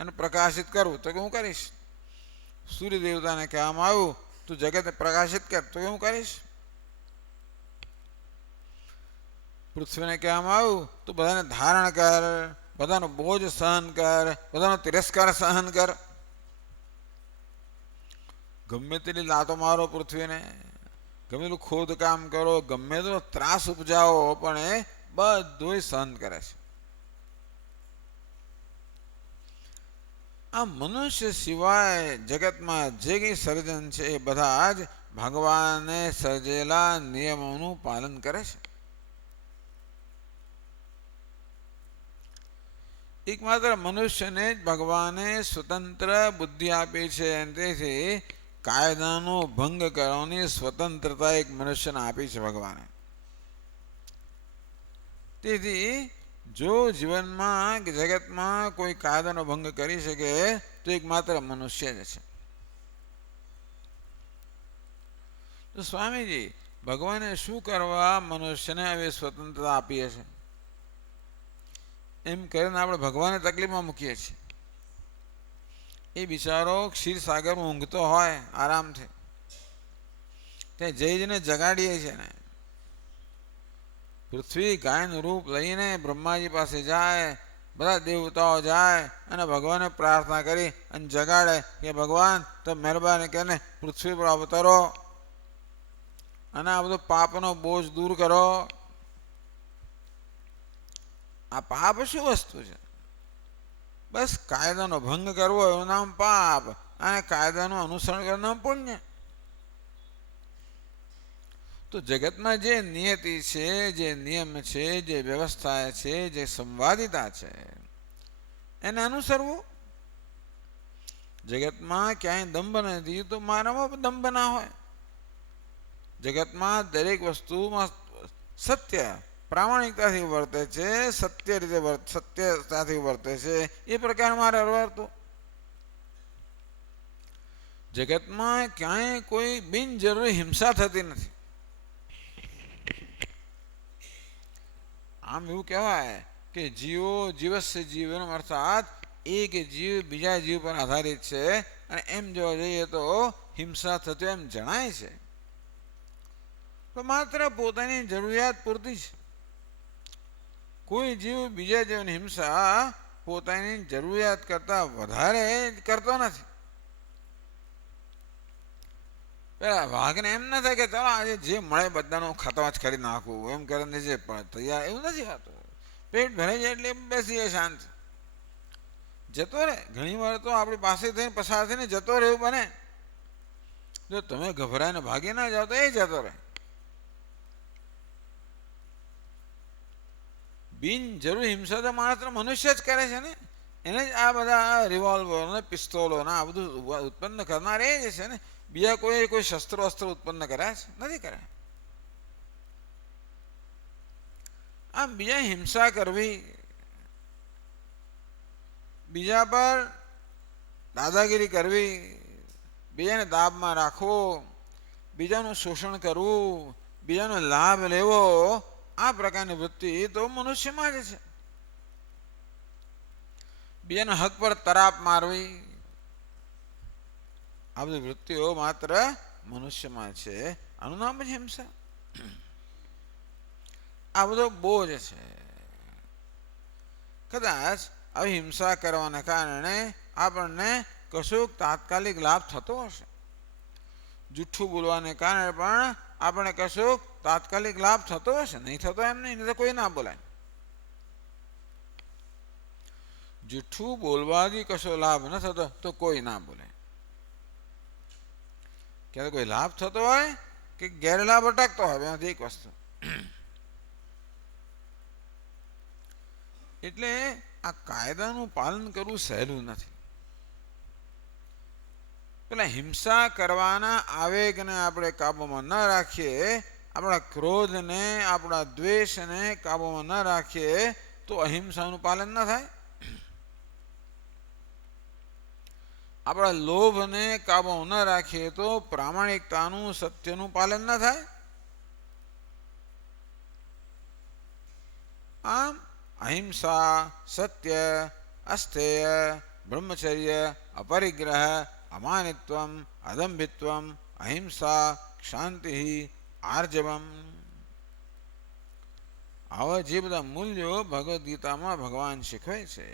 અને પ્રકાશિત કરવું, તો કે હું કરીશ. સૂર્ય દેવતાને કહેવામાં આવ્યું તું જગતને પ્રકાશિત કર, તો કે હું કરીશ. પૃથ્વીને કહેવામાં આવ્યું તું બધાને ધારણ કર, બધાનો બોજ સહન કર, બધાનો તિરસ્કાર સહન કર. ગમે તેટલી લાતો મારો પૃથ્વીને, ગમે તેટલું ખોદકામ કરો, ગમે તેટલો ત્રાસ ઉપજાવો, પણ એ બધું સહન કરે છે. આ મનુષ્ય સિવાય જગતમાં જે કંઈ સર્જન છે એ બધા જ ભગવાને સર્જેલા નિયમોનું પાલન કરે છે. એકમાત્ર મનુષ્યને જ ભગવાને સ્વતંત્ર બુદ્ધિ આપી છે, અને તેથી કાયદાનો ભંગ કરવાની સ્વતંત્રતા એક મનુષ્યને આપી છે ભગવાને. તેથી જો જીવનમાં કે જગતમાં કોઈ કાયદાનો ભંગ કરી શકે તો એકમાત્ર મનુષ્ય જ છે. તો સ્વામીજી, ભગવાને શું કરવા મનુષ્યને આવી સ્વતંત્રતા આપી હશે? એમ કરીને આપણે ભગવાનને તકલીફમાં મૂકીએ છીએ. એ બિચારો ક્ષીરસાગરમાં ઊંઘતો હોય આરામથી, ત્યાં જઈને જગાડીએ છીએ ને. પૃથ્વી ગાયનું રૂપ લઈને બ્રહ્માજી પાસે જાય, બધા દેવતાઓ જાય અને ભગવાનને પ્રાર્થના કરી અને જગાડે કે ભગવાન તો મહેરબાની કરીને પૃથ્વી પર અવતરો અને આ બધો પાપનો બોજ દૂર કરો. આ પાપ શું વસ્તુ છે? બસ કાયદાનો ભંગ કરવો એનું નામ પાપ, અને કાયદાનું અનુસરણ કરવાનું નામ પુણ્ય. તો જગતમાં જે નિયતિ છે, જે નિયમ છે, જે વ્યવસ્થા છે, જે સંવાદિતા છે, એને અનુસરવું. જગતમાં ક્યાંય દંભ નથી તો મારામાં દંભ ના હોય. જગતમાં દરેક વસ્તુમાં સત્ય પ્રામાણિકતાથી વર્તે છે, સત્યતાથી વર્તે છે, એ પ્રકાર મારે વર્તું. જગતમાં ક્યાંય કોઈ બિનજરૂરી હિંસા થતી નથી. આમ એવું કહેવાય કે જીવો જીવસ્ય જીવન, અર્થાત એક જીવ બીજા જીવ પર આધારિત છે, અને એમ જોવા જઈએ તો હિંસા થતી એમ જણાય છે, તો માત્ર પોતાની જરૂરિયાત પૂરતી જ. કોઈ જીવ બીજા જીવની હિંસા પોતાની જરૂરિયાત કરતાં વધારે કરતો નથી. પેલા વાઘને એમ ના થાય કે ચાલો આજે જે મળે બધાનું ખતવાચ કરી નાખવું, એમ કરીને જે તૈયાર, એવું નથી થતું. પેટ ભરાઈ જાય એટલે બેસી જાય શાંત, જતો રહે. ઘણી વાર તો આપણી પાસે થઈને પસાર થઈને જતો રહે એવું બને. જો તમે ગભરાઈને ભાગી ના જાઓ તો એ જતો રહે. બિનજરૂરી હિંસા તો માત્ર મનુષ્ય જ કરે છે ને. એને જ આ બધા રિવોલ્વર ને પિસ્તોલો ને આ બધું ઉત્પન્ન કરનાર એ જ છે ને. બીજા કોઈ શસ્ત્રો અસ્ત્રો ઉત્પન્ન કર્યા છે? નથી કર્યા. આમ બીજા હિંસા કરવી, બીજા પર દાદાગીરી કરવી, બીજાને દાબમાં રાખવો, બીજાનું શોષણ કરવું, બીજાનો લાભ લેવો, આ પ્રકારની વૃત્તિ તો મનુષ્યમાં જ છે. બીજાના હક પર તરાપ મારવી, આ બધી વૃત્તિઓ માત્ર મનુષ્યમાં છે. આનું નામ જ હિંસા. આ બધો બોજ છે. કદાચ આવી હિંસા કરવાના કારણે આપણને કશુંક તાત્કાલિક લાભ થતો હશે. જૂઠું બોલવાને કારણે પણ આપણને કશુંક તાત્કાલિક લાભ થતો હશે. નહીં થતો એમ નહીં તો કોઈ ના બોલાય. જૂઠું બોલવાથી કશો લાભ ન થતો તો કોઈ ના બોલે. ક્યારે કોઈ લાભ થતો હોય કે ગેરલાભ અટકતો હોય, એમાંથી એક વસ્તુ. એટલે આ કાયદાનું પાલન કરવું સહેલું નથી. પેલા હિંસા કરવાના આવેગને આપણે કાબૂમાં ન રાખીએ, આપણા ક્રોધને, આપણા દ્વેષને કાબૂમાં ન રાખીએ તો અહિંસાનું પાલન ન થાય. આપણા લોભને કાબૂમાં ન રાખીએ તો પ્રામાણિકતાનું, સત્યનું પાલન ન થાય. આમ અહિંસા, સત્ય, અસ્થેય, બ્રહ્મચર્ય, અપરિગ્રહ, અમાનિત્વમ, અદંભિત્વમ, અહિંસા, શાંતિ, આર્જવમ. આવા જે બધા મૂલ્યો ભગવદ્ ગીતામાં ભગવાન શીખવે છે.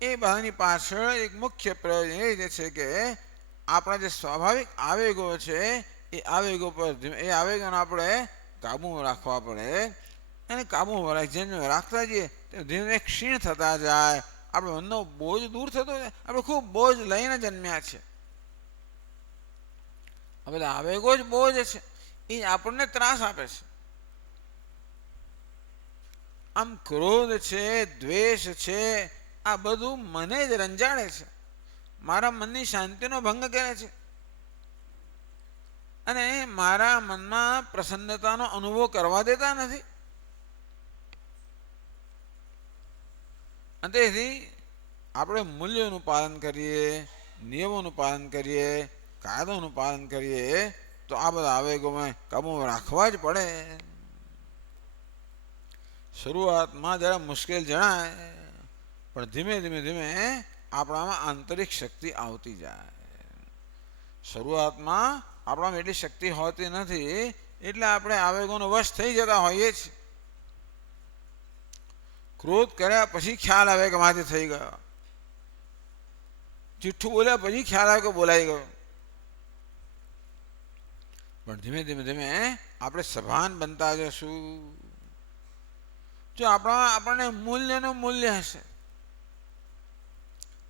એ બધાની પાછળ એક મુખ્ય પ્રયોજન એ છે કે આપણા જે સ્વાભાવિક આવેગો છે એ આવેગો પર એ આવેગોને આપણે કાબૂમાં રાખવા પડે. અને કાબૂમાં જેમ જેમ રાખતા જઈએ તેમ ધીમે ધીમે ક્ષીણ થતા જાય. આપણો મનનો બોજ દૂર થતો જાય. આપણે ખૂબ બોજ લઈને જન્મ્યા છે. આ બધા આવેગો જ બોજ છે. એ આપણને ત્રાસ આપે છે. આમ ક્રોધ છે, દ્વેષ છે, આ બધું મને જ રંજાડે છે. મારા મનની શાંતિનો ભંગ કરે છે અને મારા મનમાં પ્રસન્નતાનો અનુભવ કરવા દેતા નથી. અને તેથી આપણે મૂલ્યોનું પાલન કરીએ, નિયમોનું પાલન કરીએ, કાયદોનું પાલન કરીએ તો આ બધા આવેગોમાં કાબૂમાં રાખવા જ પડે. શરૂઆતમાં જરા મુશ્કેલ જણાય પણ ધીમે ધીમે ધીમે આપણામાં આંતરિક શક્તિ આવતી જાય. શરૂઆતમાં આપણામાં એટલી શક્તિ હોતી નથી એટલે આપણે આવેગોનો વશ થઈ જતા હોઈએ છીએ. ક્રોધ કર્યા પછી ખ્યાલ આવે કે મારાથી થઈ ગયો. જુઠ્ઠું બોલ્યા પછી ખ્યાલ આવે કે બોલાઈ ગયો. પણ ધીમે ધીમે ધીમે આપણે સભાન બનતા જશું. જો આપણને મૂલ્યનું મૂલ્ય હશે.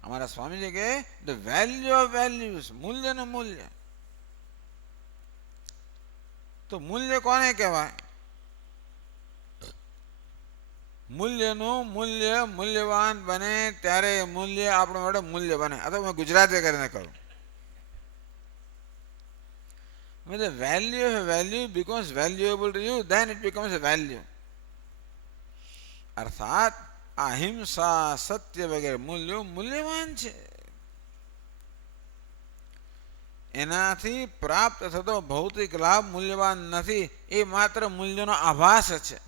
અમારા સ્વામીજી કે ધ વેલ્યુ ઓફ વેલ્યુઝ, મૂલ્યનું મૂલ્ય. તો મૂલ્ય કોને કહેવાય? મૂલ્યનું મૂલ્ય મૂલ્યવાન બને ત્યારે મૂલ્ય આપણા માટે મૂલ્ય બને. આ તો મેં ગુજરાતી કરીને કહું. When the value of a value becomes valuable to you, then it becomes a value. અર્થાત અહિંસા, સત્ય વગેરે મૂલ્યો મૂલ્યવાન છે. એનાથી પ્રાપ્ત થતો ભૌતિક લાભ મૂલ્યવાન નથી. એ માત્ર મૂલ્યનો આભાસ છે.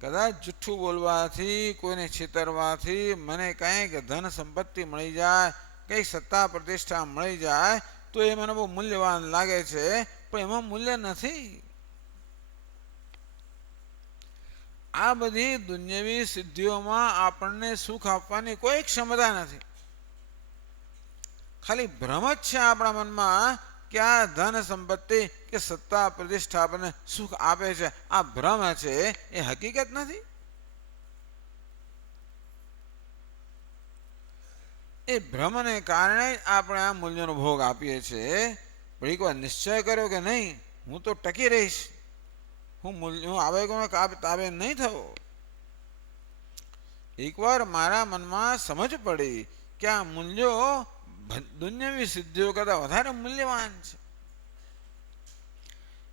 કદાચ જુઠ્ઠું બોલવાથી, કોઈને છેતરવાથી મને કંઈક ધન સંપત્તિ મળી જાય, કંઈક સત્તા પ્રતિષ્ઠા મળી જાય તો એ મને બહુ મૂલ્યવાન લાગે છે, પણ એમાં મૂલ્ય નથી. આ બધી દુન્યવી સિદ્ધિઓમાં આપણને સુખ આપવાની કોઈ ક્ષમતા નથી. ખાલી ભ્રમ જ છે આપણા મનમાં કે આ ધન સંપત્તિ કે સત્તા પ્રતિષ્ઠા આપણને સુખ આપે છે. આ ભ્રમ છે, એ હકીકત નથી. એ ભ્રમને કારણે આપણે આ મૂલ્યનો ભોગ આપીએ છીએ. પણ એકવાર નિશ્ચય કર્યો કે નહીં, હું તો ટકી રહીશ, હું આવેગોને તાબે નહીં થવો. એકવાર મારા મનમાં સમજ પડી કે આ મૂલ્યો દુન્યવી સિદ્ધિઓ કરતાં વધારે મૂલ્યવાન છે.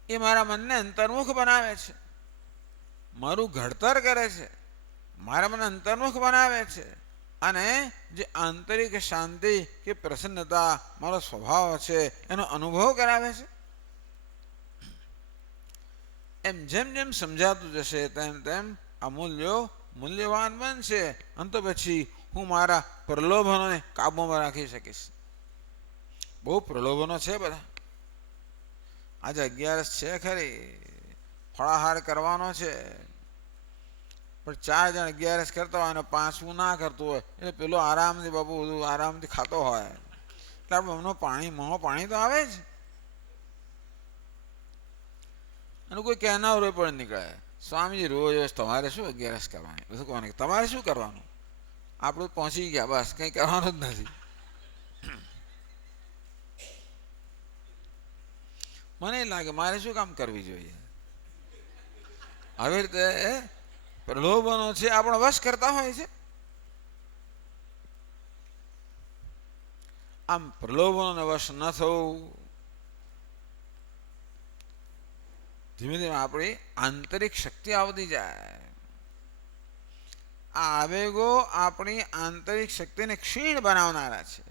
એ મારા મનને અંતર્મુખ બનાવે છે, મારું ઘડતર કરે છે, મારા મનને અંતર્મુખ બનાવે છે અને જે આંતરિક શાંતિ કે પ્રસન્નતા મારો સ્વભાવ છે એનો અનુભવ કરાવે છે. એમ જેમ જેમ સમજાતું જશે તેમ તેમ આ મૂલ્યો મૂલ્યવાન બનશે. અને તો પછી હું મારા પ્રલોભનોને કાબૂમાં રાખી શકીશ. બહુ પ્રલોભનો છે બધા. આજે 11 છે ખરી, ફળાહાર કરવાનો છે, પણ 4 જણ 11 કરતા હોય અને 5મું ના કરતું હોય એટલે પેલો આરામથી બાપુ બધું આરામથી ખાતો હોય એટલે આપણે એમનો પાણી તો આવે જ. અને કોઈ કહેનાર હોય પણ નીકળે, સ્વામીજી રોજ તમારે શું 11 કરવાની, બધું કોને તમારે શું કરવાનું, આપણે પહોંચી ગયા બસ, કંઈ કરવાનું જ નથી. મને લાગે મારે શું કામ કરવી જોઈએ. આવી રીતે પ્રલોભનો છે આપણો વશ કરતા હોય છે. આમ પ્રલોભનોને વશ ન થવું, ધીમે ધીમે આપણી આંતરિક શક્તિ આવતી જાય. આ આવેગો આપણી આંતરિક શક્તિને ક્ષીણ બનાવનારા છે.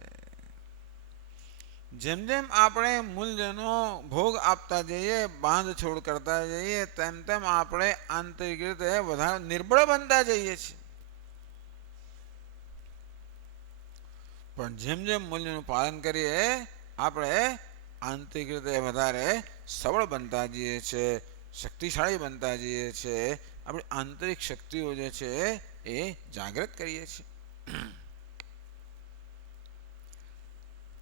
જેમ જેમ આપણે મૂલ્યનો ભોગ આપતા જઈએ, બાંધછોડ કરતા જઈએ, તેમ તેમ આપણે આંતરિક રીતે વધારે નિર્બળ બનતા જઈએ છીએ. પણ જેમ જેમ મૂલ્યનું પાલન કરીએ આપણે આંતરિક રીતે વધારે સબળ બનતા જઈએ છીએ, શક્તિશાળી બનતા જઈએ છીએ, આપણી આંતરિક શક્તિઓ જે છે એ જાગૃત કરીએ છીએ.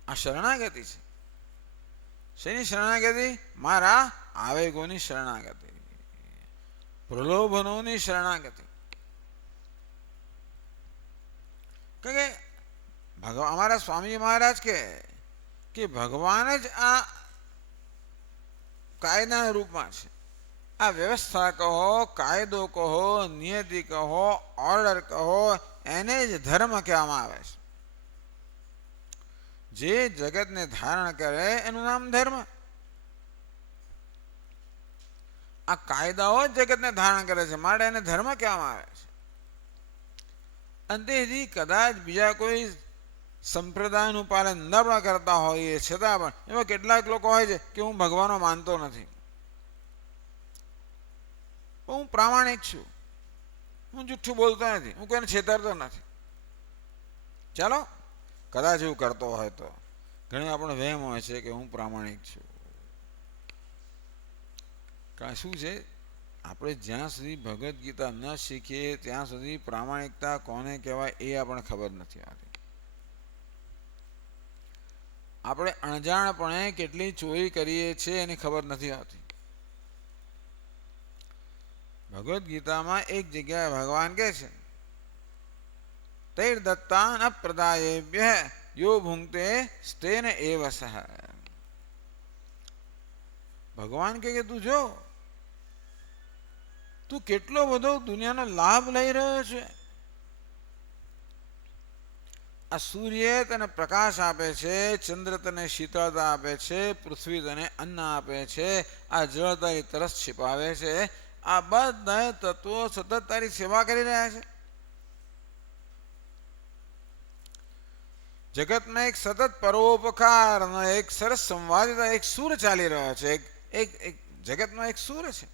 આ શરણાગતિ છે. શેની શરણાગતિ? મારા આવેગોની શરણાગતિ, પ્રલોભનોની શરણાગતિ. કે અમારા સ્વામી મહારાજ કે ભગવાન જ આ કાયદાના રૂપમાં છે. આ વ્યવસ્થા કહો, કાયદો કહો, નિયતિ કહો, ઓર્ડર કહો, એને જ ધર્મ કહેવામાં આવે છે. જે જગતને ધારણ કરે એનું નામ ધર્મ. આ કાયદાઓ જ જગતને ધારણ કરે છે, માટે એને ધર્મ કહેવામાં આવે છે. અંતેથી કદાચ બીજા કોઈ સંપ્રદાયનું પાલન ન પણ કરતા હોઈએ છતાં પણ એમાં કેટલાક લોકો હોય છે કે હું ભગવાનનો માનતો નથી, હું પ્રામાણિક છું, હું જુઠ્ઠું બોલતો નથી, હું કોઈને છેતરતો નથી. ચાલો કદાચ એવું કરતો હોય તો ઘણી આપણો વહેમ હોય છે કે હું પ્રામાણિક છું. કારણ શું છે, આપણે જ્યાં સુધી ભગવદ્ ગીતા ન શીખીએ ત્યાં સુધી પ્રામાણિકતા કોને કહેવાય એ આપણને ખબર નથી આવતી. આપણે અણજાણપણે કેટલી ચોરી કરીએ છીએ એની ખબર નથી આવતી. ભગવદ્ ગીતામાં એક જગ્યાએ ભગવાન કહે છે, તૈર્દત્તાન અપ્રદાયેભ્ય યો ભુંક્તે સ્તેન એવ સહ. ભગવાન કહે કે તું જો, તું કેટલો બધો દુનિયાનો લાભ લઈ રહ્યો છે. આ સૂર્ય તને પ્રકાશ આપે છે, ચંદ્ર તને શીતળતા આપે છે, પૃથ્વી તને અન્ન આપે છે, આ જળ તારી તરસ छिपाવે છે. આ બધા તત્વો સતત તારી સેવા કરી રહ્યા છે. જગતમાં એક સતત પરોપકારનો એક સરસ સંવાદિતા, એક સૂર ચાલી રહ્યો છે. એક જગતનો એક સૂર છે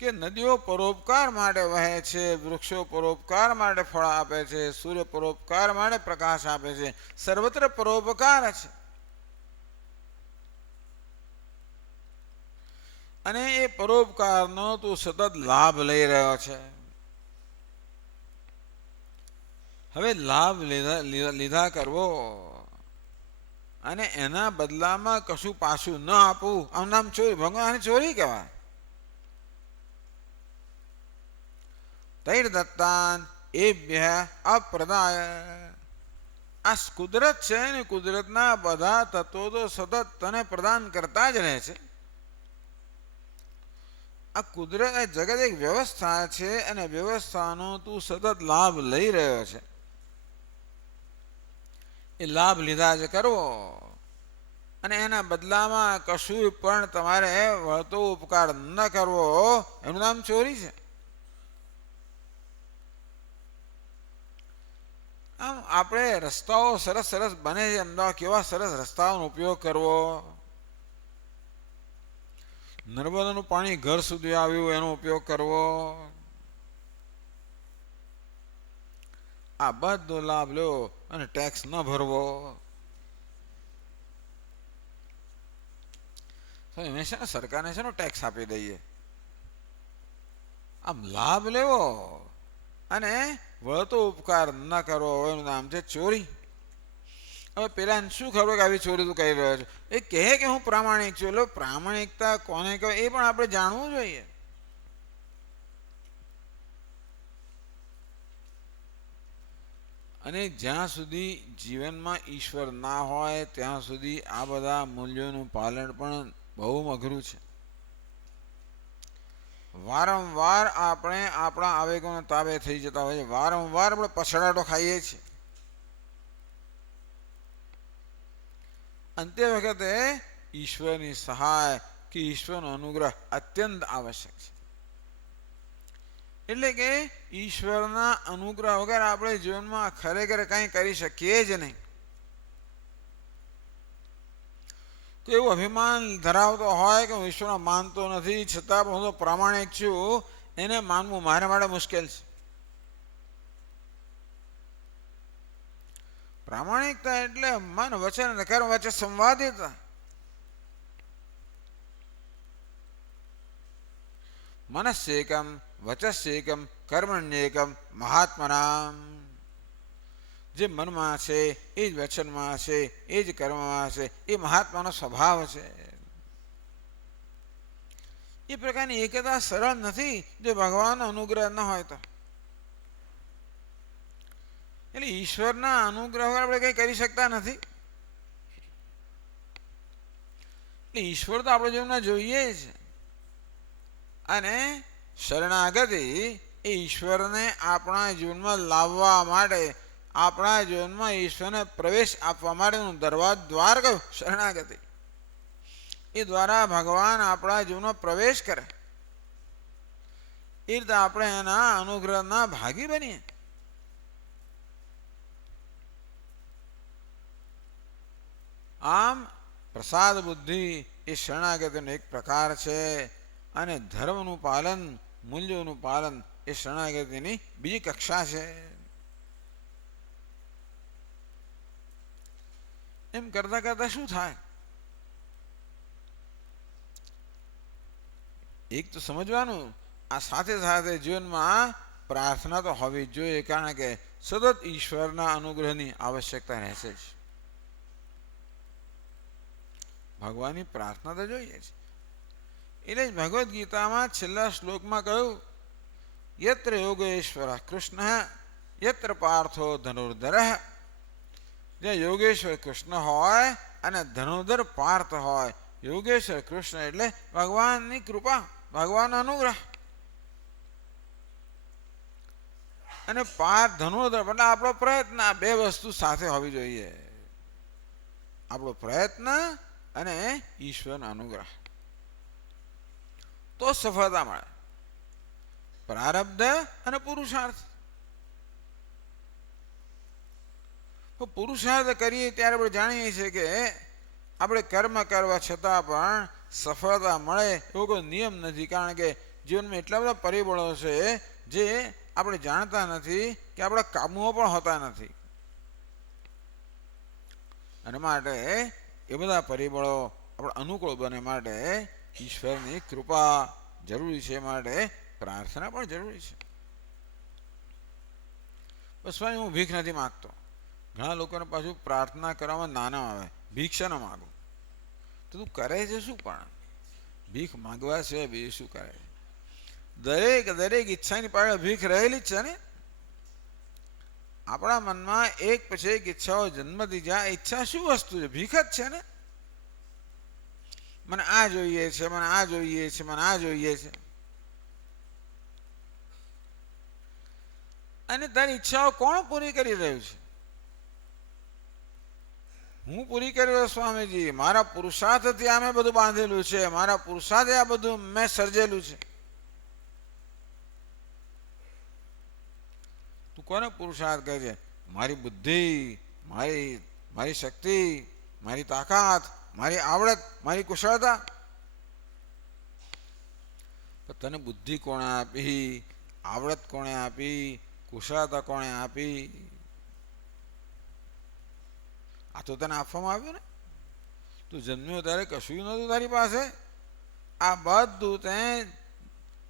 કે નદીઓ પરોપકાર માટે વહે છે, વૃક્ષો પરોપકાર માટે ફળ આપે છે, સૂર્ય પરોપકાર માટે પ્રકાશ આપે છે, સર્વત્ર પરોપકાર છે. અને એ પરોપકારનો તું સતત લાભ લઈ રહ્યો છે. હવે લાભ લીધા કરવો અને એના બદલામાં કશું પાછું ન આપવું, આમ નામ ચોરી. ભગવાન ચોરી કહેવાય. તૈર્દત્તાન એભ્ય અપ્રદાય. આ કુદરત છે ને, કુદરતના બધા તત્વો તો સતત તને પ્રદાન કરતા જ રહે છે. આ કુદરત જગત એક વ્યવસ્થા છે અને વ્યવસ્થાનો તું સતત લાભ લઈ રહ્યો છે. એ લાભ લીધા જ કરવો અને એના બદલામાં કશું પણ તમારે વળતો ઉપકાર ન કરવો, એનું નામ ચોરી છે. આમ આપણે રસ્તાઓ સરસ સરસ બને છે, અમદાવાદ કેવા સરસ રસ્તાઓનો ઉપયોગ કરવો, નર્મદાનું પાણી ઘર સુધી આવ્યું એનો ઉપયોગ કરવો, આ બધો લાભ લો અને ટેક્સ ન ભરવો. હંમેશા સરકારને છે ટેક્સ આપી દઈએ. આમ લાભ લેવો અને વળતો ઉપકાર ન કરવો, એનું નામ છે ચોરી. હવે પેલા શું ખબર કે આવી ચોરી તું કરી રહ્યો છે? એ કહે કે હું પ્રામાણિક છું, એટલે પ્રામાણિકતા કોને કહેવાય એ પણ આપણે જાણવું જોઈએ. અને જ્યાં સુધી જીવનમાં ઈશ્વર ના હોય ત્યાં સુધી આ બધા મૂલ્યોનું પાલન પણ બહુ અઘરું છે. વારંવાર આપણે આપણા આવેગોના તાબે થઈ જતા હોય છે. વારંવાર આપણે પછડાટો ખાઈએ છીએ. અંતે વખતે ઈશ્વરની સહાય કે ઈશ્વરનો અનુગ્રહ અત્યંત આવશ્યક છે. એટલે કે ઈશ્વરના અનુગ્રહ વગર આપણે જીવનમાં ખરેખર કંઈ કરી શકીએ જ નહીં. તો એવું અભિમાન ધરાવતો હોય કે હું ઈશ્વરને માનતો નથી છતાં પણ હું તો પ્રામાણિક છું, એને માનવું મારા માટે મુશ્કેલ છે. પ્રામાણિકતા એટલે મન વચન અને કર્મ વચ્ચે સંવાદિતા. મનસ્યેકમ વચસ્યેકમ કર્મણ્યેકમ મહાત્મનામ. જે મનમાં છે એ જ વચનમાં છે, એ જ કર્મમાં છે, એ મહાત્માનો સ્વભાવ છે. એ પ્રકારની એકતા સરળ નથી જો ભગવાનનો અનુગ્રહ ન હોય તો. એટલે ઈશ્વરના અનુગ્રહ આપણે કંઈ કરી શકતા નથી. એટલે ઈશ્વર તો આપણે જીવનમાં જોઈએ જ. અને શરણાગતિ એ ઈશ્વરને આપણા જીવનમાં લાવવા માટે, આપણા જીવનમાં ઈશ્વરને પ્રવેશ આપવા માટેનું દ્વાર કયું? શરણાગતિ. એ દ્વારા ભગવાન આપણા જીવનમાં પ્રવેશ કરે. એ રીતે આપણે એના અનુગ્રહના ભાગી બનીએ. આમ પ્રસાદ બુદ્ધિ એ શરણાગતિનો એક પ્રકાર છે. અને ધર્મનું પાલન, મૂલ્યોનું પાલન એ શરણાગતિની બીજી કક્ષા છે. એમ કરતા કરતા શું થાય? એક તો સમજવાનું, આ સાથે સાથે જીવનમાં પ્રાર્થના તો હોવી જ જોઈએ, કારણ કે સતત ઈશ્વરના અનુગ્રહની આવશ્યકતા રહેશે જ. ભગવાનની પ્રાર્થના તો જોઈએ છે. એટલે જ ભગવદ્ ગીતામાં છેલ્લા શ્લોકમાં કહ્યું, યત્ર યોગેશ્વર કૃષ્ણ યત્ર પાર્થો ધનુર્ધર. જ્યાં યોગેશ્વર કૃષ્ણ હોય અને ધનુર્ધર પાર્થ હોય. યોગેશ્વર કૃષ્ણ એટલે ભગવાનની કૃપા, ભગવાનનો અનુગ્રહ. અને પાર્થ ધનુર્ધર એટલે આપણો પ્રયત્ન. આ બે વસ્તુ સાથે હોવી જોઈએ. આપણો પ્રયત્ન અને ઈશ્વરનો અનુગ્રહ, તો સફળતા મળે. પ્રારબ્ધ અને પુરુષાર્થ. પુરુષાર્થ કરીએ ત્યારે આપણે જાણીએ છીએ કે આપણે કર્મ કરવા છતાં પણ સફળતા મળે એવો કોઈ નિયમ નથી. કારણ કે જીવનમાં એટલા બધા પરિબળો છે જે આપણે જાણતા નથી, કે આપણા કાબુમાં પણ હોતા નથી. અને માટે એ બધા પરિબળો આપણે અનુકૂળ બને માટે ઈશ્વરની કૃપા જરૂરી છે. માટે પ્રાર્થના પણ જરૂરી છે. બસ સ્વામી, હું ભીખ નથી માગતો. ઘણા લોકોને પાછું પ્રાર્થના કરવામાં નાના આવે, ભિક્ષા ન માગો. તો તું કરે છે શું? પણ ભીખ માગવા છે, બીજું શું કરે? દરેક દરેક ઈચ્છાની પાછળ ભીખ રહેલી જ છે ને. આપણા મનમાં એક પછી એક ઈચ્છાઓ જન્મથી જાય. ઈચ્છા શું વસ્તુ છે? ભીખ જ છે ને. મને આ જોઈએ છે, મને આ જોઈએ છે, મને આ જોઈએ છે. અને તારી ઈચ્છાઓ કોણ પૂરી કરી રહ્યું છે? હું પૂરી કરી રહ્યો સ્વામીજી. મારા પુરુષાર્થથી આ મેં બધું બાંધેલું છે, મારા પુરુષાર્થે આ બધું મેં સર્જેલું છે. તું કોને પુરુષાર્થ કહે છે? મારી બુદ્ધિ, મારી શક્તિ, મારી તાકાત, મારી આવડત, મારી કુશળતા. તને બુદ્ધિ કોણે આપી? આવડત કોણે આપી? કુશળતા કોણે આપી? આ તો તને આપવામાં આવ્યું ને. તું જન્મ્યો ત્યારે કશું નહોતું તારી પાસે. આ બધું તે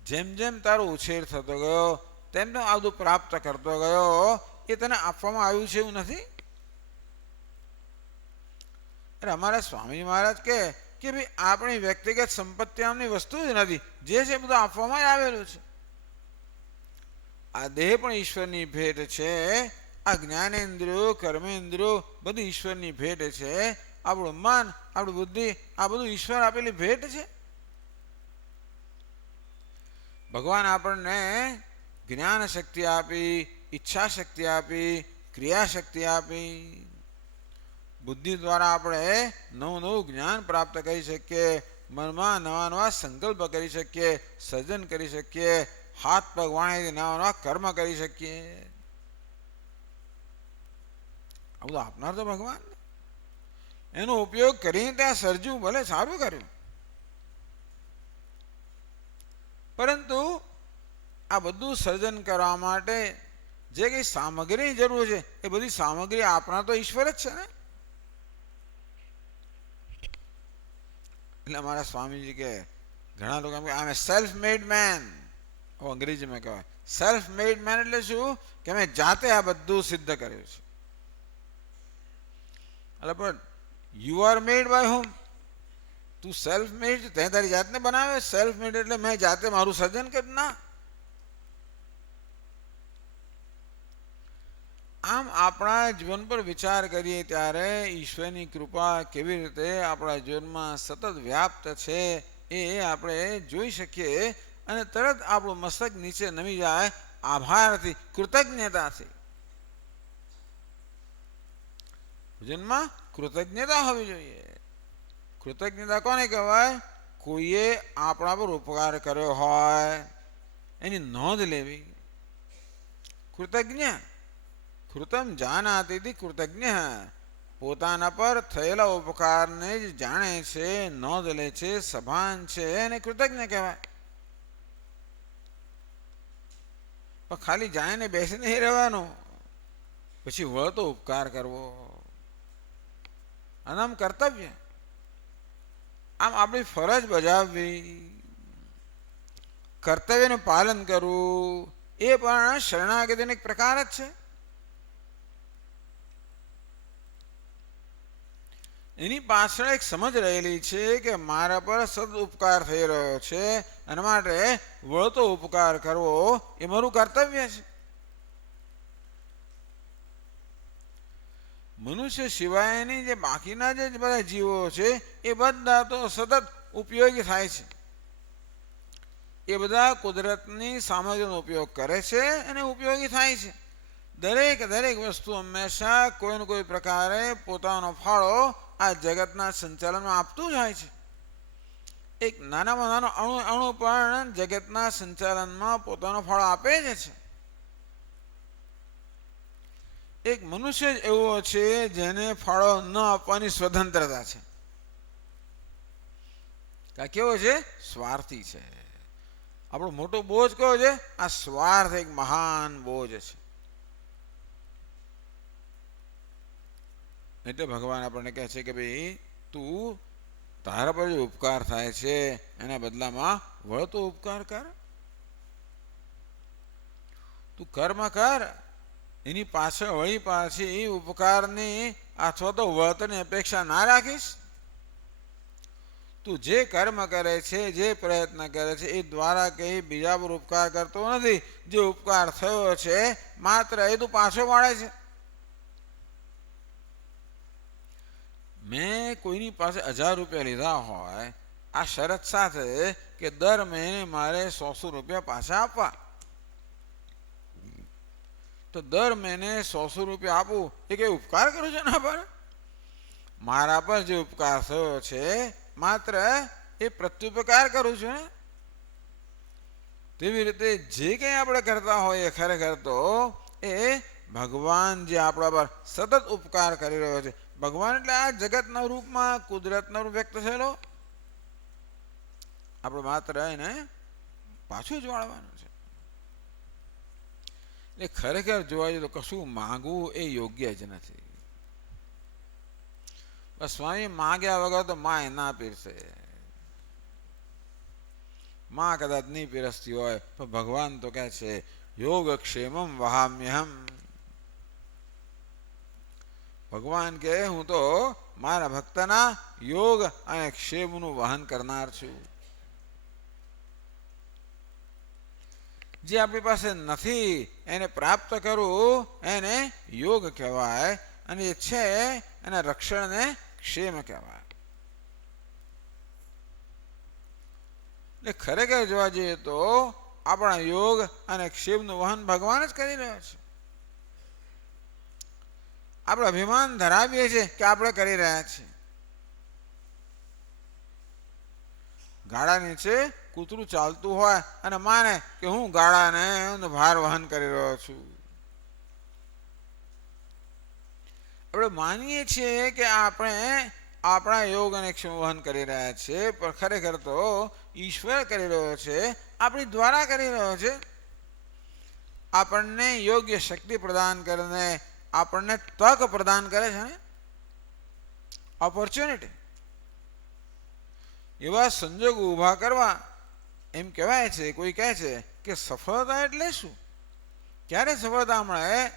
જેમ જેમ તારો ઉછેર થતો ગયો તેમ તેમ આ બધું પ્રાપ્ત કરતો ગયો. એ તને આપવામાં આવ્યું છે એવું નથી. અરે અમારા સ્વામી મહારાજ કે ભાઈ આપણી વ્યક્તિગત સંપત્તિ આમની વસ્તુ જ નથી, જે છે બધું આપવામાં જ આવેલું છે. આ દેહ પણ ઈશ્વરની ભેટ છે. આ જ્ઞાનેન્દ્રિયો, કર્મેન્દ્રિયો બધી ઈશ્વરની ભેટ છે. આપણું મન, આપણી બુદ્ધિ, આ બધું ઈશ્વર આપેલી ભેટ છે. ભગવાન આપણને જ્ઞાન શક્તિ આપી, ઈચ્છા શક્તિ આપી, ક્રિયા શક્તિ આપી. બુદ્ધિ દ્વારા આપણે નવું નવું જ્ઞાન પ્રાપ્ત કરી શકીએ, મનમાં નવા નવા સંકલ્પ કરી શકીએ, સર્જન કરી શકીએ, હાથ પગ વાણીથી નવા નવા કર્મ કરી શકીએ. આ બધું આપનાર તો ભગવાન. એનો ઉપયોગ કરીને ત્યાં સર્જ્યું, ભલે સારું કર્યું, પરંતુ આ બધું સર્જન કરવા માટે જે કંઈ સામગ્રીની જરૂર છે એ બધી સામગ્રી આપણા તો ઈશ્વર જ છે ને. એટલે અમારા સ્વામીજી કે ઘણા લોકો એમ કે આઈ એમ સેલ્ફ મેડ મેન, અંગ્રેજીમાં કહેવાય સેલ્ફ મેડ મેન એટલે શું કે મેં જાતે આ બધું સિદ્ધ કર્યું છે. એટલે પણ you are made by home? તું સેલ્ફ મેડ તે તારી જાતને બનાવે? સેલ્ફ મેડ એટલે મેં જાતે મારું સર્જન કર્યું? ના. આમ આપણા જીવન પર વિચાર કરીએ ત્યારે ઈશ્વરની કૃપા કેવી રીતે આપણા જીવનમાં સતત વ્યાપ્ત છે એ આપણે જોઈ શકીએ અને તરત આપણું મસ્તક નીચે નમી જાય આભારથી, કૃતજ્ઞતાથી. ભજનમાં કૃતજ્ઞતા હોવી જોઈએ. કૃતજ્ઞતા કોને કહેવાય? કોઈએ આપણા પર ઉપકાર કર્યો હોય એની નોંધ લેવી. કૃતજ્ઞ કૃતમ જાનાતિ કૃતજ્ઞ, પોતાના પર થયેલા ઉપકારને જ જાણે છે, નોંધ લે છે, સભાન છે એને કૃતજ્ઞ કહેવાય. પણ ખાલી જાણીને બેસી નહીં રહેવાનું, પછી વળતો ઉપકાર કરવો, અને આમ કર્તવ્ય, આમ આપણી ફરજ બજાવવી, કર્તવ્યનું પાલન કરવું એ પણ શરણાગતિનો એક પ્રકાર જ છે. એની પાછળ એક સમજ રહેલી છે કે મારા પર સદ ઉપકાર થઈ રહ્યો છે અને માટે વળતો ઉપકાર કરવો એ મારું કર્તવ્ય છે. મનુષ્ય સિવાયની જે બાકીના જે બધા જીવો છે એ બધા તો સતત ઉપયોગી થાય છે. એ બધા કુદરતની સામગ્રીનો ઉપયોગ કરે છે અને ઉપયોગી થાય છે. દરેક વસ્તુ હંમેશા કોઈને કોઈ પ્રકારે પોતાનો ફાળો આ જગતના સંચાલનમાં આપતું જ હોય છે. એક નાનામાં નાનો અણુ પણ જગતના સંચાલનમાં પોતાનો ફાળો આપે જ છે. એક મનુષ્ય જ એવો છે જેને ફાળો ન આપવાની સ્વતંત્રતા છે. કેવો છે? સ્વાર્થી છે. આપણો મોટો બોજ કયો છે? આ સ્વાર્થ એક મહાન બોજ છે. એટલે ભગવાન આપણને કહે છે કે ભાઈ તું તારા પર જે ઉપકાર થાય છે એના બદલામાં વળતો ઉપકાર કર. તું કર્મ કર, એની પાછળ વળી પાછી ઉપકારની અથવા તો વળતરની અપેક્ષા ના રાખીશ. તું જે કર્મ કરે છે, જે પ્રયત્ન કરે છે એ દ્વારા કંઈ બીજા પર ઉપકાર કરતો નથી. જે ઉપકાર થયો છે માત્ર એ તું પાછો વાળે છે. મેં કોઈની પાસે 1000 રૂપિયા લીધા હોય આ શરત સાથે કે દર મહિને મારે 100 રૂપિયા પાછા આપવા, તો દર મહિને 100 રૂપિયા આપું એ કઈ ઉપકાર કરું છું? ના, પર મારા પર જે ઉપકાર થયો છે માત્ર એ પ્રત્યુપકાર કરું છું ને. તેવી રીતે જે કંઈ આપણે કરતા હોઈએ ખરેખર તો એ ભગવાન જે આપણા પર સતત ઉપકાર કરી રહ્યો છે. ભગવાન એટલે આ જગતના રૂપમાં કુદરતના રૂપ વ્યક્ત થયેલો, આપણે માત્ર એને પાછું જ વાળવાનું છે. એટલે ખરેખર જોવા જઈએ તો કશું માંગવું એ યોગ્ય જ નથી. સ્વામી માગ્યા વગર તો માય ના પીરસે. માં કદાચ નહીં પીરસતી હોય તો ભગવાન તો કહે છે યોગક્ષેમમ વહામ્યહમ. ભગવાન કહે હું તો મારા ભક્તના યોગ અને ક્ષેમનું વહન કરનાર છું. જે આપણી પાસે નથી એને પ્રાપ્ત કરવું એને યોગ કહેવાય, અને એ છે એના રક્ષણને ક્ષેમ કહેવાય. એટલે ખરેખર જોવા જઈએ તો આપણા યોગ અને ક્ષેમનું વહન ભગવાન જ કરી રહ્યો છે. આપણે અભિમાન ધરાવીએ છીએ કે આપણે કરી રહ્યા છીએ. ગાડા નીચે કૂતરું ચાલતું હોય અને માને કે હું ગાડાને ભાર વહન કરી રહ્યો છું. આપણે માનીએ છીએ કે આપણે આપણા યોગ અને ક્ષેમ વહન કરી રહ્યા છીએ, પણ ખરેખર તો ઈશ્વર કરી રહ્યો છે, આપણી દ્વારા કરી રહ્યો છે. આપણને યોગ્ય શક્તિ પ્રદાન કરીને આપણને તક પ્રદાન કરે છે ને, ઓપોર્ચ્યુનિટી. એવા સંજોગો ઊભા કરવા. એમ કહેવાય છે, કોઈ કહે છે કે સફળતા એટલે શું? ક્યારે સફળતા મળે?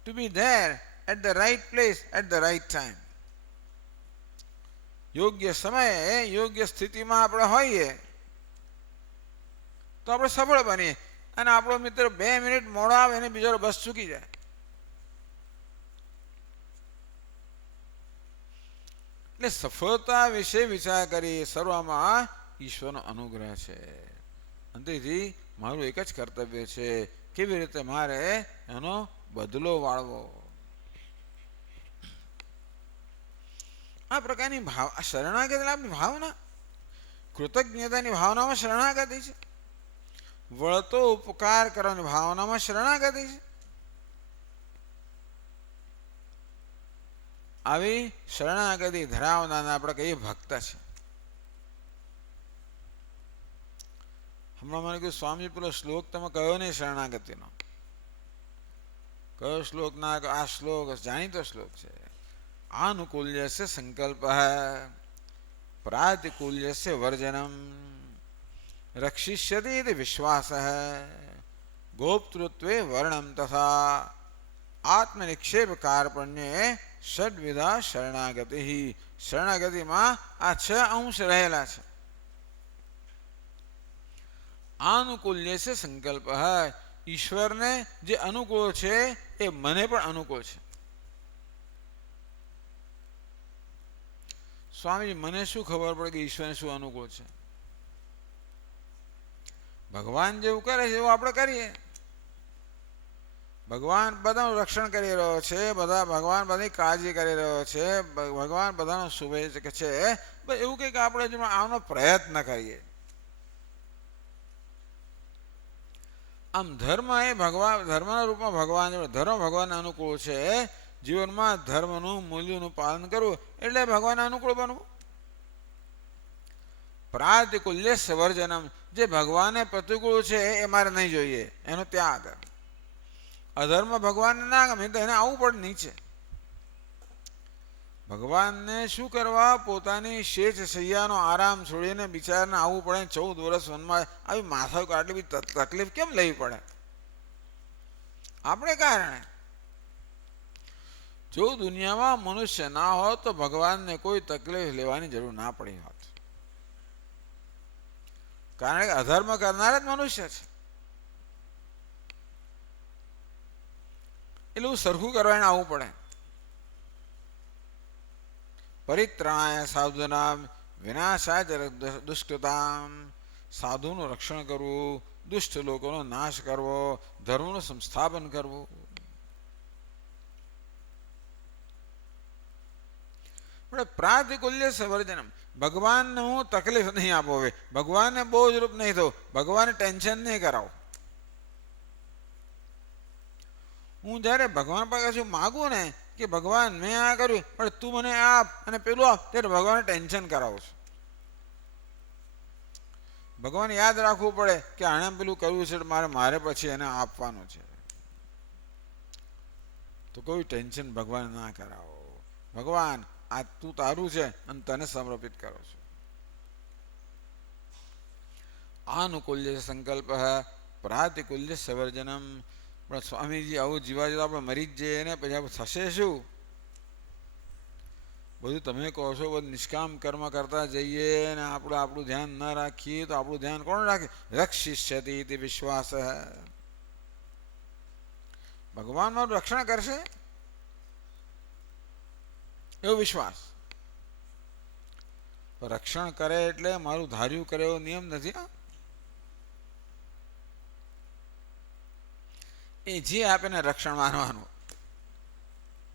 To be there at the right place at the right time. યોગ્ય સમયે યોગ્ય સ્થિતિમાં આપણે હોઈએ તો આપણે સફળ બનીએ. અને આપણો મિત્ર 2 મિનિટ મોડો આવે અને બીજો બસ ચૂકી જાય. એટલે સફળતા વિશે વિચાર કરી સર્વમાં ઈશ્વરનો અનુગ્રહ છે. અંતેથી મારું એક જ કર્તવ્ય છે, કેવી રીતે મારે એનો બદલો વાળવો. આ પ્રકારની શરણાગતિ આપની ભાવના, કૃતજ્ઞતાની ભાવનામાં શરણાગતિ છે. વળતો ઉપકાર કરવાની ભાવનામાં શરણાગતિ છે. આવી શરણાગતિ ધરાવનારને આપણે કહીએ ભક્ત છે. હમણાં મને કહ્યું, સ્વામી પેલો શ્લોક તમે કયો નહીં શરણાગતિનો. કયો શ્લોક? ના, આ શ્લોક જાણીતો શ્લોક છે. આનુકૂલ્યસ્ય સંકલ્પ પ્રાતિકૂલ્યસ્ય વર્જનમ રક્ષિષ્યતિ ઇતિ વિશ્વાસ ગોપ્તૃત્વે વર્ણમ તથા આત્મનિક્ષેપ કાર્પણ્યે ષડ્વિધા શરણાગતિ. શરણાગતિમાં આ 6 અંશ રહેલા છે. આનુકૂલ્ય છે સંકલ્પ. ઈશ્વરને જે અનુકૂળ છે એ મને પણ અનુકૂળ છે. સ્વામી, મને શું ખબર પડે કે ઈશ્વરને શું અનુકૂળ છે? ભગવાન જેવું કરે છે એવું આપણે કરીએ. ભગવાન બધાનું રક્ષણ કરી રહ્યો છે, ભગવાન બધી કાળજી કરી રહ્યો છે, ભગવાન બધાનો શુભેચ્છક છે. એવું કંઈક આપણે આનો પ્રયત્ન કરીએ. આમ ધર્મ એ ભગવાન, ધર્મના રૂપમાં ભગવાન, ધર્મ ભગવાનને અનુકૂળ છે. જીવનમાં ધર્મનું મૂલ્યનું પાલન કરવું એટલે ભગવાનને અનુકૂળ બનવું. પ્રાતિકૂલ્ય સવર્જનમ. જે ભગવાનને પ્રતિકૂળ છે એ મારે નહીં જોઈએ, એનો ત્યાગ. અધર્મ ભગવાનને ના ગમે તો એને આવવું પડે નીચે. ભગવાનને શું કરવા? પોતાની શેષ સૈયાનો આરામ છોડીને બિચારાને આવવું પડે. 14 વર્ષ વનમાં આવી માથા આટલી બધી તકલીફ કેમ લેવી પડે? આપણે કારણે. જો દુનિયામાં મનુષ્ય ના હોત તો ભગવાનને કોઈ તકલીફ લેવાની જરૂર ના પડી હોત. કારણ કે અધર્મ કરનાર જ મનુષ્ય છે. એટલું સરખું કરવા એને આવવું પડે. પરિત્રાણાય સાધુનામ વિનાશાય દુષ્કૃતામ. સાધુનું રક્ષણ કરવું, દુષ્ટ લોકોનો નાશ કરવો, ધર્મનું સંસ્થાપન કરવું. પ્રાતિકૂલ્ય સવર્જનમ. ભગવાનને હું તકલીફ નહીં આપો. હવે ભગવાનને બોજરૂપ નહીં થવું, ભગવાનને ટેન્શન નહીં કરાવો. હું જ્યારે ભગવાન પાસે કશું માગું ને કે ભગવાન મેં આ કર્યું પણ તું મને આપ અને પેલું આપ, ત્યારે ભગવાનને ટેન્શન કરાવું છું. ભગવાન યાદ રાખવું પડે કે આણે પેલું કરવું છે, મારે પછી એને આપવાનું છે. તો કોઈ ટેન્શન ભગવાન ના કરાવો. ભગવાન આ તું તારું છે અને તને સમર્પિત કરો છો. આનુકૂલ્ય સંકલ્પ પ્રાતિકૂલ્ય સવર્જનમ. પણ સ્વામીજી આવું જીવા જતા આપણે મરી જ જઈએ ને પછી આપણે થશે શું? બધું તમે કહો છો, બધું નિષ્કામ કર્મ કરતા જઈએ ને આપણે આપણું ધ્યાન ન રાખીએ તો આપણું ધ્યાન કોણ રાખે? રક્ષિષ્યતિ ઇતિ વિશ્વાસ. ભગવાન મારું રક્ષણ કરશે એવો વિશ્વાસ. રક્ષણ કરે એટલે મારું ધાર્યું કરે એવો નિયમ નથી. એ જે આપે ને રક્ષણ માનવાનું.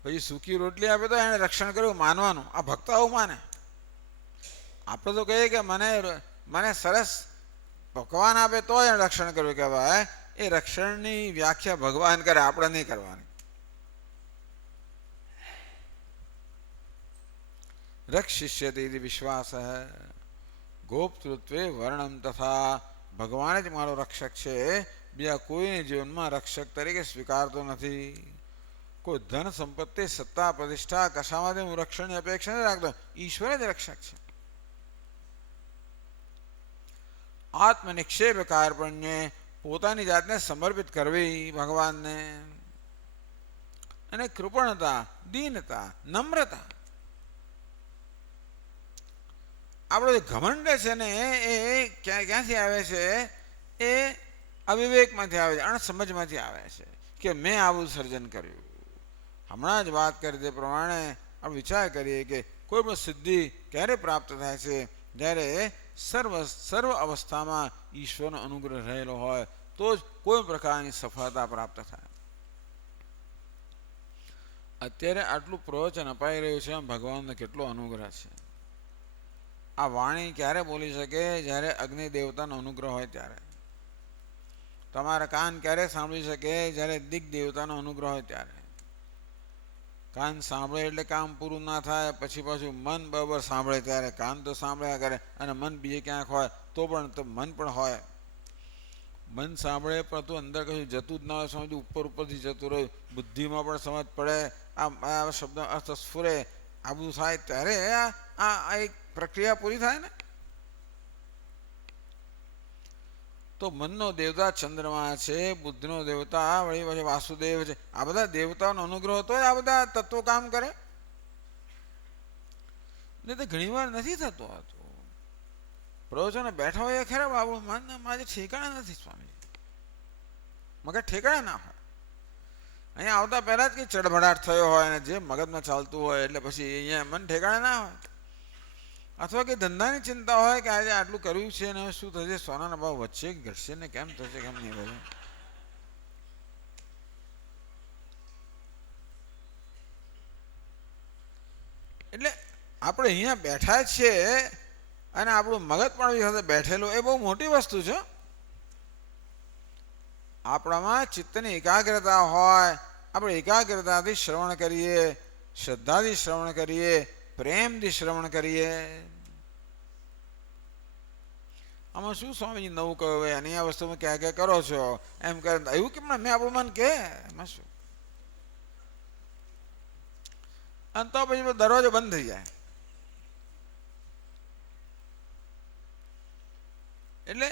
પછી સૂકી રોટલી આપે તો એને રક્ષણ કર્યું માનવાનું. આ ભક્ત આવું માને. આપણે તો કહીએ કે મને સરસ પકવાન આપે તો એને રક્ષણ કર્યું કહેવાય. એ રક્ષણની વ્યાખ્યા ભગવાન કરે, આપણે નહીં કરવાની. રક્ષિષ્યતિ ઇતિ વિશ્વાસ ગોપ્તૃત્વે વર્ણમ તથા. ભગવાન જ મારો રક્ષક છે, બીજા કોઈને જીવનમાં રક્ષક તરીકે સ્વીકારતો નથી. કોઈ ધન સંપત્તિ સત્તા પ્રતિષ્ઠા કશામાંથી હું રક્ષણની અપેક્ષા નથી રાખતો. ઈશ્વર જ રક્ષક છે. આત્મનિક્ષેપ કાર્પણ્ય પોતાની જાતને સમર્પિત કરવી ભગવાનને, અને કૃપણતા દીનતા નમ્રતા. આપણો જે ઘમંડ છે ને એ ક્યાંથી આવે છે? એ અવિવેકમાંથી આવે છે, અણસમજમાંથી આવે છે કે મેં આવું સર્જન કર્યું. હમણાં જ વાત કરી તે પ્રમાણે આપણે વિચાર કરીએ કે કોઈ પણ સિદ્ધિ ક્યારે પ્રાપ્ત થાય છે? જ્યારે સર્વ અવસ્થામાં ઈશ્વરનો અનુગ્રહ રહેલો હોય તો જ કોઈ પ્રકારની સફળતા પ્રાપ્ત થાય. અત્યારે આટલું પ્રવચન અપાઈ રહ્યું છે, ભગવાનનો કેટલો અનુગ્રહ છે. આ વાણી ક્યારે બોલી શકે? જ્યારે અગ્નિ દેવતાનો અનુગ્રહ હોય ત્યારે. તમારા કાન ક્યારે સાંભળી શકે? જ્યારે દિગ દેવતાનો અનુગ્રહ હોય ત્યારે. કાન સાંભળે એટલે કામ પૂરું ના થાય, પછી પાછું મન બરાબર સાંભળે ત્યારે. કાન તો સાંભળ્યા કરે અને મન બીજે ક્યાંક હોય તો મન પણ હોય. મન સાંભળે પણ તું અંદર કશું જતું જ ના હોય, સમજ ઉપરથી જતું રહ્યું. બુદ્ધિમાં પણ સમજ પડે, આ શબ્દ અર્થ સ્ફુરે, આ બધું થાય ત્યારે આ એક પ્રક્રિયા પૂરી થાય ને. તો મનનો દેવતા ચંદ્રમા છે, બુદ્ધિનો દેવતા વળી પછી વાસુદેવ છે. આ બધા દેવતાઓનો અનુગ્રહ તો આ બધા તત્વો કામ કરે. ને તો ઘણી વાર નથી થતો. પ્રવચનો બેઠા હોય ખરા બાબુ, મન મારે ઠેકાણા નથી સ્વામી, મગજ ઠેકાણા ના હોય. અહીંયા આવતા પહેલા જ કંઈ ચડભડાટ થયો હોય અને જે મગજમાં ચાલતું હોય એટલે પછી અહીંયા મન ઠેકાણા ના હોય. અથવા કે ધંધાની ચિંતા હોય કે આજે આટલું કર્યું છે ને શું થશે, સોનાના ભાવ વધશે કે ઘટશે ને કેમ થશે કેમ નહીં બધું. એટલે આપણે અહીંયા બેઠા છીએ અને આપણું મગજ પણ સાથે બેઠેલું એ બહુ મોટી વસ્તુ છે. આપણામાં ચિત્તની એકાગ્રતા હોય, આપણે એકાગ્રતાથી શ્રવણ કરીએ, શ્રદ્ધાથી શ્રવણ કરીએ, પ્રેમથી શ્રવણ કરીએ. આમાં શું સ્વામીજી નવું કહ્યું હોય અને આ વસ્તુમાં ક્યાં ક્યાં કરો છો એમ કરે એવું કેમ મેં આપણું મન કે એમાં શું? અને તો પછી દરવાજો બંધ થઈ જાય. એટલે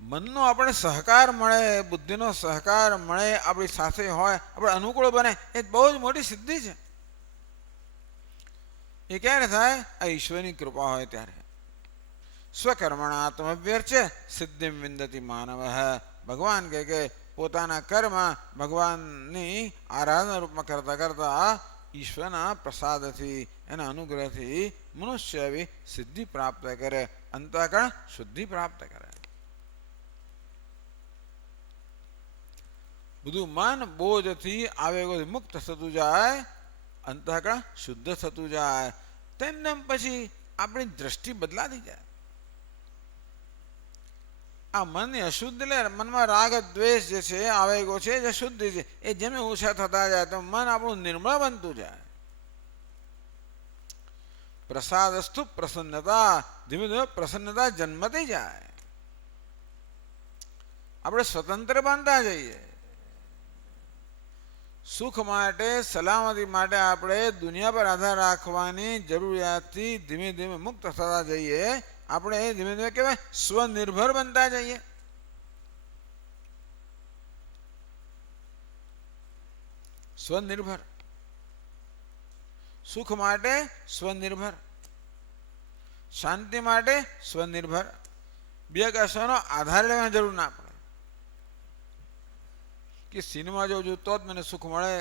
મનનો આપણે સહકાર મળે, બુદ્ધિનો સહકાર મળે, આપણી સાથે હોય, આપણે અનુકૂળ બને, એ બહુ જ મોટી સિદ્ધિ છે. એ ક્યારે થાય? આ ઈશ્વરની કૃપા હોય ત્યારે. સ્વકર્મણાત્મવ્યર્ચે સિદ્ધિમ વિંદતી માનવ. ભગવાન કે પોતાના કર્મ ભગવાનની આરાધના રૂપમાં કરતા કરતા ઈશ્વરના પ્રસાદથી, એના અનુગ્રહથી મનુષ્ય એવી સિદ્ધિ પ્રાપ્ત કરે, અંતઃકરણ શુદ્ધિ પ્રાપ્ત કરે. બધું મન બોધથી આવેગોથી મુક્ત થતું જાય, અંતઃકરણ શુદ્ધ થતું જાય. તેમ પછી આપણી દ્રષ્ટિ બદલાતી જાય. આ મનની અશુદ્ધ એટલે મનમાં રાગ દ્વેષ જે છે, આવેગો છે, જે શુદ્ધ છે, એ જેમ ઓછા થતા જાય તો મન આપણું નિર્મળ બનતું જાય. પ્રસાદસ્તુ પ્રસન્નતા, ધીમે ધીમે પ્રસન્નતા જન્મતી જાય. આપણે સ્વતંત્ર બનતા જઈએ. સુખ માટે, સલામતી માટે આપણે દુનિયા પર આધાર રાખવાની જરૂરિયાતથી ધીમે ધીમે મુક્ત થતા જઈએ. આપણે ધીમે ધીમે કહેવાય સ્વનિર્ભર બનતા જઈએ. સ્વનિર્ભર, સુખ માટે સ્વનિર્ભર, શાંતિ માટે સ્વનિર્ભર. બે કશાનો આધાર લેવાની જરૂર ના પડે કે સિનેમા જોઉં તો જ મને સુખ મળે,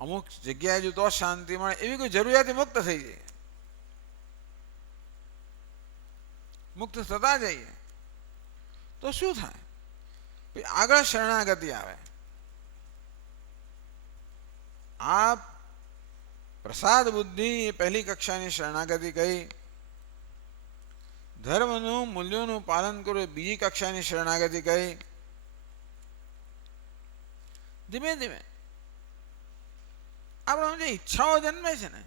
અમુક જગ્યાએ જો તો શાંતિ મળે, એવી કોઈ જરૂરિયાત મુક્ત થઈ જાય. મુક્ત થતા જઈએ તો શું થાય? આગળ શરણાગતિ આવે. આ પ્રસાદ બુદ્ધિ એ પહેલી કક્ષાની શરણાગતિ કહી. ધર્મનું મૂલ્યોનું પાલન કરવું એ બીજી કક્ષાની શરણાગતિ કહી. ધીમે ધીમે આપણા જે ઈચ્છાઓ જન્મે છે ને,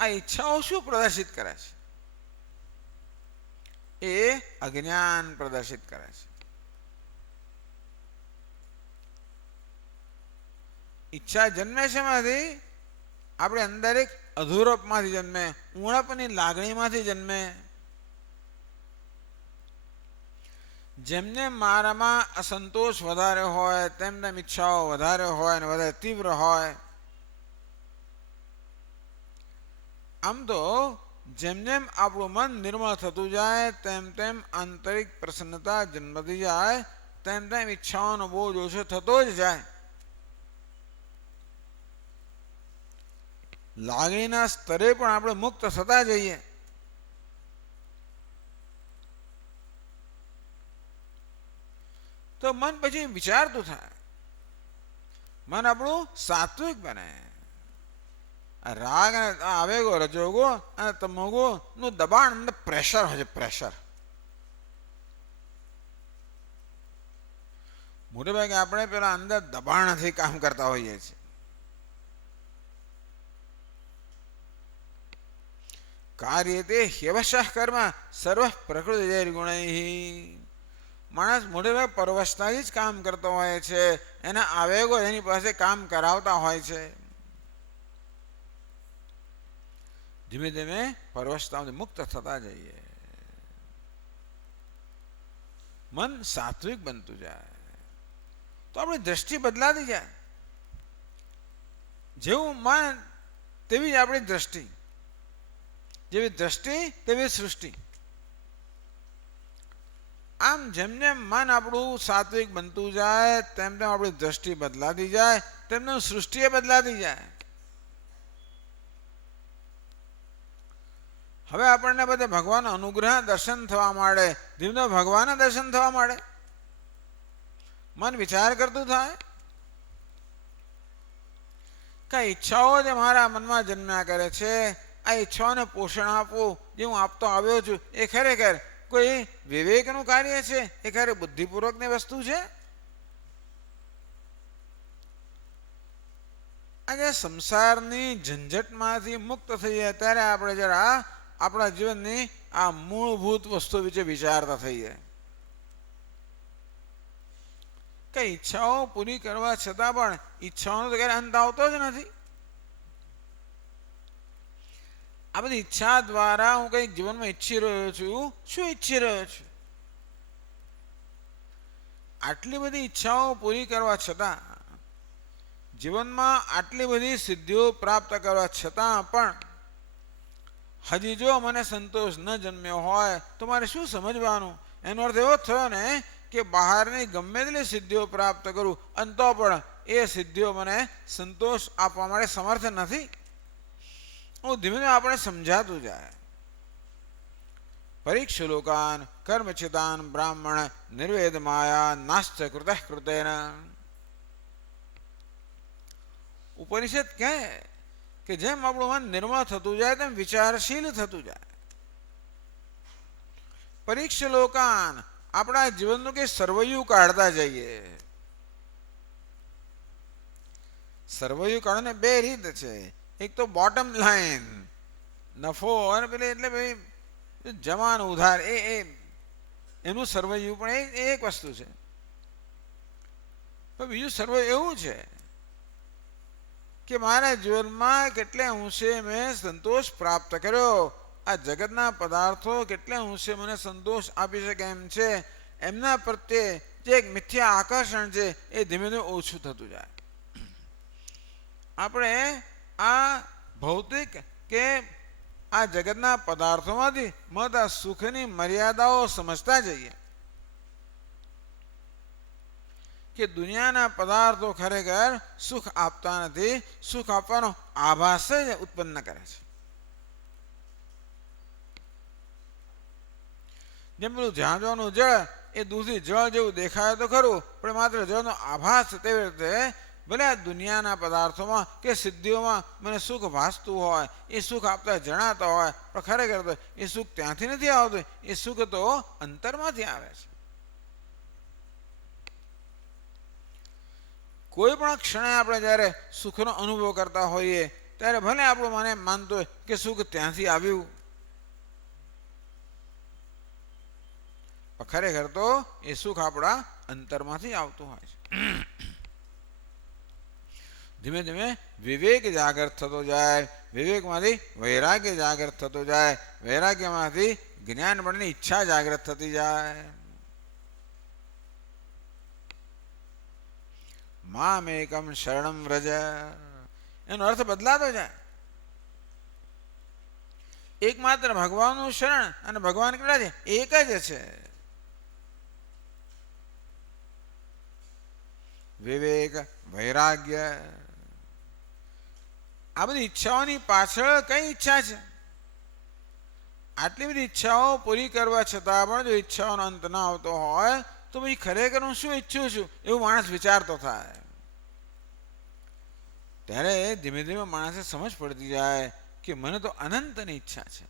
આ ઈચ્છાઓ શું પ્રદર્શિત કરે છે? એ અજ્ઞાન પ્રદર્શિત કરે છે. ઈચ્છા જન્મે છે માંથી આપણે અંદર એક અધૂરપમાંથી જન્મે, ઉણપની લાગણીમાંથી જન્મે. જેમને મારામાં અસંતોષ વધારે હોય તેમ તેમ ઈચ્છાઓ વધારે હોય અને વધારે તીવ્ર હોય. આમ તો જેમ જેમ આપણું મન નિર્મળ થતું જાય તેમ તેમ આંતરિક પ્રસન્નતા જન્મતી જાય, તેમ તેમ ઈચ્છાઓનો બોજ ઓછો થતો જ જાય. લાગણીના સ્તરે પણ આપણે મુક્ત થતા જઈએ. તો મન પછી વિચારતું થાય, મન આપણું સાત્વિક બને. રાગ અને આવેગો, રજોગો અને તમોગો નું દબાણ, અંદર પ્રેશર હોય છે, પ્રેશર. મોટે ભાગે આપણે પેલા અંદર દબાણથી કામ કરતા હોઈએ છીએ. કાર્યતે હ્યવશઃ કર્મ સર્વ પ્રકૃતિ ગુણૈ. માણસ મોટે ભાગે પરવશતાથી જ કામ કરતો હોય છે. એના આવેગો એની પાસે કામ કરાવતા હોય છે. ધીમે ધીમે પરવશતામાંથી મુક્ત થતા જઈએ. મન સાત્વિક બનતું જાય તો આપણી દ્રષ્ટિ બદલાતી જાય. જેવું મન તેવી જ આપણી દ્રષ્ટિ, જેવી દ્રષ્ટિ તેવી સૃષ્ટિ. આમ જેમ જેમ મન આપણું સાત્વિક બનતું જાય તેમ તેમ આપણી દ્રષ્ટિ બદલાતી જાય, તેમ તેમ સૃષ્ટિ બદલાતી જાય. હવે આપણને બધે ભગવાનનો અનુગ્રહ દર્શન થવા માંડે, ધીમે ધીમે ભગવાનના દર્શન થવા માંડે. મન વિચાર કરતું થાય, કઈ ઈચ્છાઓ જે મારા મનમાં જન્મ્યા કરે છે, આ ઈચ્છાઓને પોષણ આપવું જે હું આપતો આવ્યો છું, એ ખરેખર કોઈ વિવેકનું કાર્ય છે? એ ખરેખર બુદ્ધિપૂર્વકની વસ્તુ છે? આજે સંસારની ઝંઝટમાંથી મુક્ત થઈએ ત્યારે આપણે જરા આપણા જીવનની આ મૂળભૂત વસ્તુ વિશે વિચારતા થઈએ. કે ઈચ્છાઓ પૂરી કરવા છતાં પણ ઈચ્છાઓનો તો ક્યારે અંત આવતો જ નથી. આ બધી ઈચ્છા દ્વારા હું કંઈક જીવનમાં ઈચ્છી રહ્યો છું. શું ઈચ્છી રહ્યો છું? આટલી બધી ઈચ્છાઓ પૂરી કરવા છતાં, જીવનમાં આટલી બધી સિદ્ધિઓ પ્રાપ્ત કરવા છતાં પણ હજી જો મને સંતોષ ન જન્મ્યો હોય તો મારે શું સમજવાનું? એનો અર્થ એવો થયો ને કે બહારની ગમે તેટલી સિદ્ધિઓ પ્રાપ્ત કરું અને તો પણ એ સિદ્ધિઓ મને સંતોષ આપવા માટે સમર્થ નથી. હું ધીમે ધીમે આપણે સમજાતું જાય. પરીક્ષ લોકાન કર્મચિતાન બ્રાહ્મણ નિર્વેદ માયા નાસ્ત કૃત કૃતેન. ઉપનિષદ કહે કે જેમ આપણું મન નિર્મળ થતું જાય તેમ વિચારશીલ થતું જાય. પરીક્ષ લોકાન, આપણા જીવનનું કે સર્વૈયું કાઢતા જઈએ. સર્વૈયું કાઢવાની બે રીત છે. એક તો બોટમ લાઈન, નફો અને પેલે એટલે ભાઈ જમાન ઉધાર, એનું સર્વૈયું પણ એ એક વસ્તુ છે. પણ બીજું સર્વૈયું એવું છે કે મારા જીવનમાં કેટલે અંશે મેં સંતોષ પ્રાપ્ત કર્યો, આ જગતના પદાર્થો કેટલે અંશે મને સંતોષ આપી શકે એમ છે, એમના પ્રત્યે જે એક મિથ્યા આકર્ષણ છે એ ધીમે ધીમે ઓછું થતું જાય. આપણે આ ભૌતિક કે આ જગતના પદાર્થોમાંથી મળતા સુખની મર્યાદાઓ સમજતા જઈએ કે દુનિયાના પદાર્થો ખરેખર સુખ આપતા નથી, સુખ આપવાનો આભાસ જ ઉત્પન્ન કરે છે. જેમ પેલું ઝાંઝવાનું જળ એ દૂરથી જળ જેવું દેખાય તો ખરું, પણ માત્ર જળનો આભાસ. તેવી રીતે ભલે આ દુનિયાના પદાર્થોમાં કે સિદ્ધિઓમાં મને સુખ ભાસતું હોય, એ સુખ આપતા જણાતા હોય, પણ ખરેખર તો એ સુખ ત્યાંથી નથી આવતું, એ સુખ તો અંતરમાંથી આવે છે. કોઈ પણ ક્ષણે આપણે જ્યારે સુખનો અનુભવ કરતા હોઈએ ત્યારે ભલે આપણું મને માનતું હોય કે સુખ ત્યાંથી આવ્યું, ખરેખર તો એ સુખ આપણા અંતરમાંથી આવતું હોય છે. ધીમે ધીમે વિવેક જાગૃત થતો જાય, વિવેકમાંથી વૈરાગ્ય જાગૃત થતો જાય, વૈરાગ્યમાંથી જ્ઞાન મળવાની ઈચ્છા જાગૃત થતી જાય. મામેકમ શરણમ વ્રજ, એનો અર્થ બદલાતો જાય. એકમાત્ર ભગવાનનું શરણ, અને ભગવાન કેટલા છે? એક જ છે. વિવેક, વૈરાગ્ય, આ બધી ઈચ્છાઓની પાછળ કઈ ઈચ્છા છે? આટલી બધી ઈચ્છાઓ પૂરી કરવા છતાં પણ જો ઈચ્છાઓનો અંત ન આવતો હોય તો પછી ખરેખર હું શું ઈચ્છું છું એવું માણસ વિચારતો થાય. ત્યારે ધીમે ધીમે માણસે સમજ પડતી જાય કે મને તો અનંતની ઈચ્છા છે.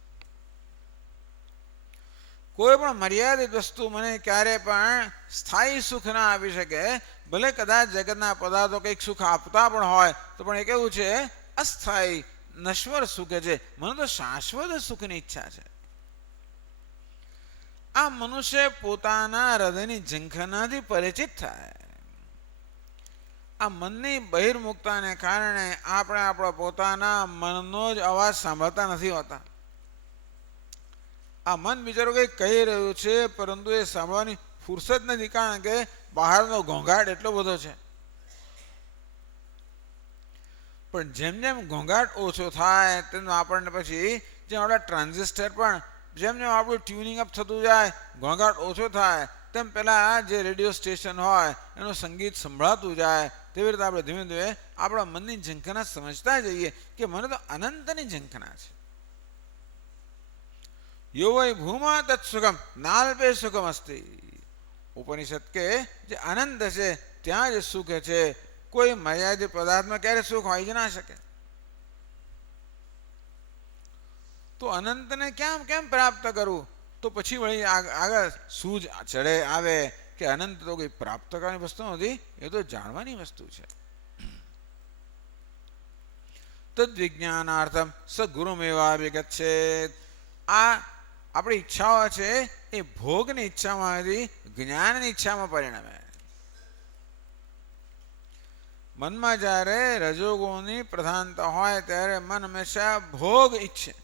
કોઈ પણ મર્યાદિત વસ્તુ મને ક્યારે પણ સ્થાયી સુખ ના આપી શકે. ભલે કદાચ જગતના પદાર્થો કંઈક સુખ આપતા પણ હોય તો પણ એ કેવું છે? અસ્થાયી, નશ્વર સુખ છે. મને તો શાશ્વત સુખની ઈચ્છા છે. આ મનુષ્ય પોતાના હૃદયની ઝંખનાથી પરિચિત થાય. આ મનની બહિર્મુખતાને કારણે આપણે આપણા પોતાના મનનો જ અવાજ સાંભળતા નથી હોતા. આ મન બિચારો કંઈક કહી રહ્યું છે પરંતુ એ સાંભળવાની ફુરસદ નથી, કારણ કે બહારનો ઘોંઘાટ એટલો બધો છે. પણ જેમ જેમ ઘોંઘાટ ઓછો થાય તેમ આપણને પછી જેમ આપણા ટ્રાન્ઝિસ્ટર પણ જેમ જેમ આપણું ટ્યુનિંગ અપ થતું જાય, ઘોંઘાટ ઓછો થાય તેમ પહેલાં જે રેડિયો સ્ટેશન હોય એનું સંગીત સંભળાતું જાય. તેવી રીતે આપણે ધીમે ધીમે આપણા મનની ઝંખના સમજતા જઈએ કે મને તો અનંતની ઝંખના છે. યો વૈ ભૂમા તત્સુખમ નાલ્પે સુખમ અસ્તિ. ઉપનિષદ કે જે અનંત છે ત્યાં જ સુખ છે. કોઈ મર્યાદિત પદાર્થમાં ક્યારે સુખ હોય જ ના શકે. તો અનંતને કેમ પ્રાપ્ત કરવું? તો પછી વળી આગળ સૂઝ ચડે આવે કે અનંત તો કોઈ પ્રાપ્ત કરવાની વસ્તુ નથી, એ તો જાણવાની વસ્તુ છે. તદ્વિજ્ઞાનાર્થમ સદગુરુમેવાભિગચ્છેત. આ આપણી ઈચ્છાઓ છે એ ભોગની ઈચ્છામાંથી જ્ઞાનની ઈચ્છામાં પરિણમે. મનમાં જ્યારે રજોગુણની પ્રધાનતા હોય ત્યારે મન હંમેશા ભોગ ઈચ્છે.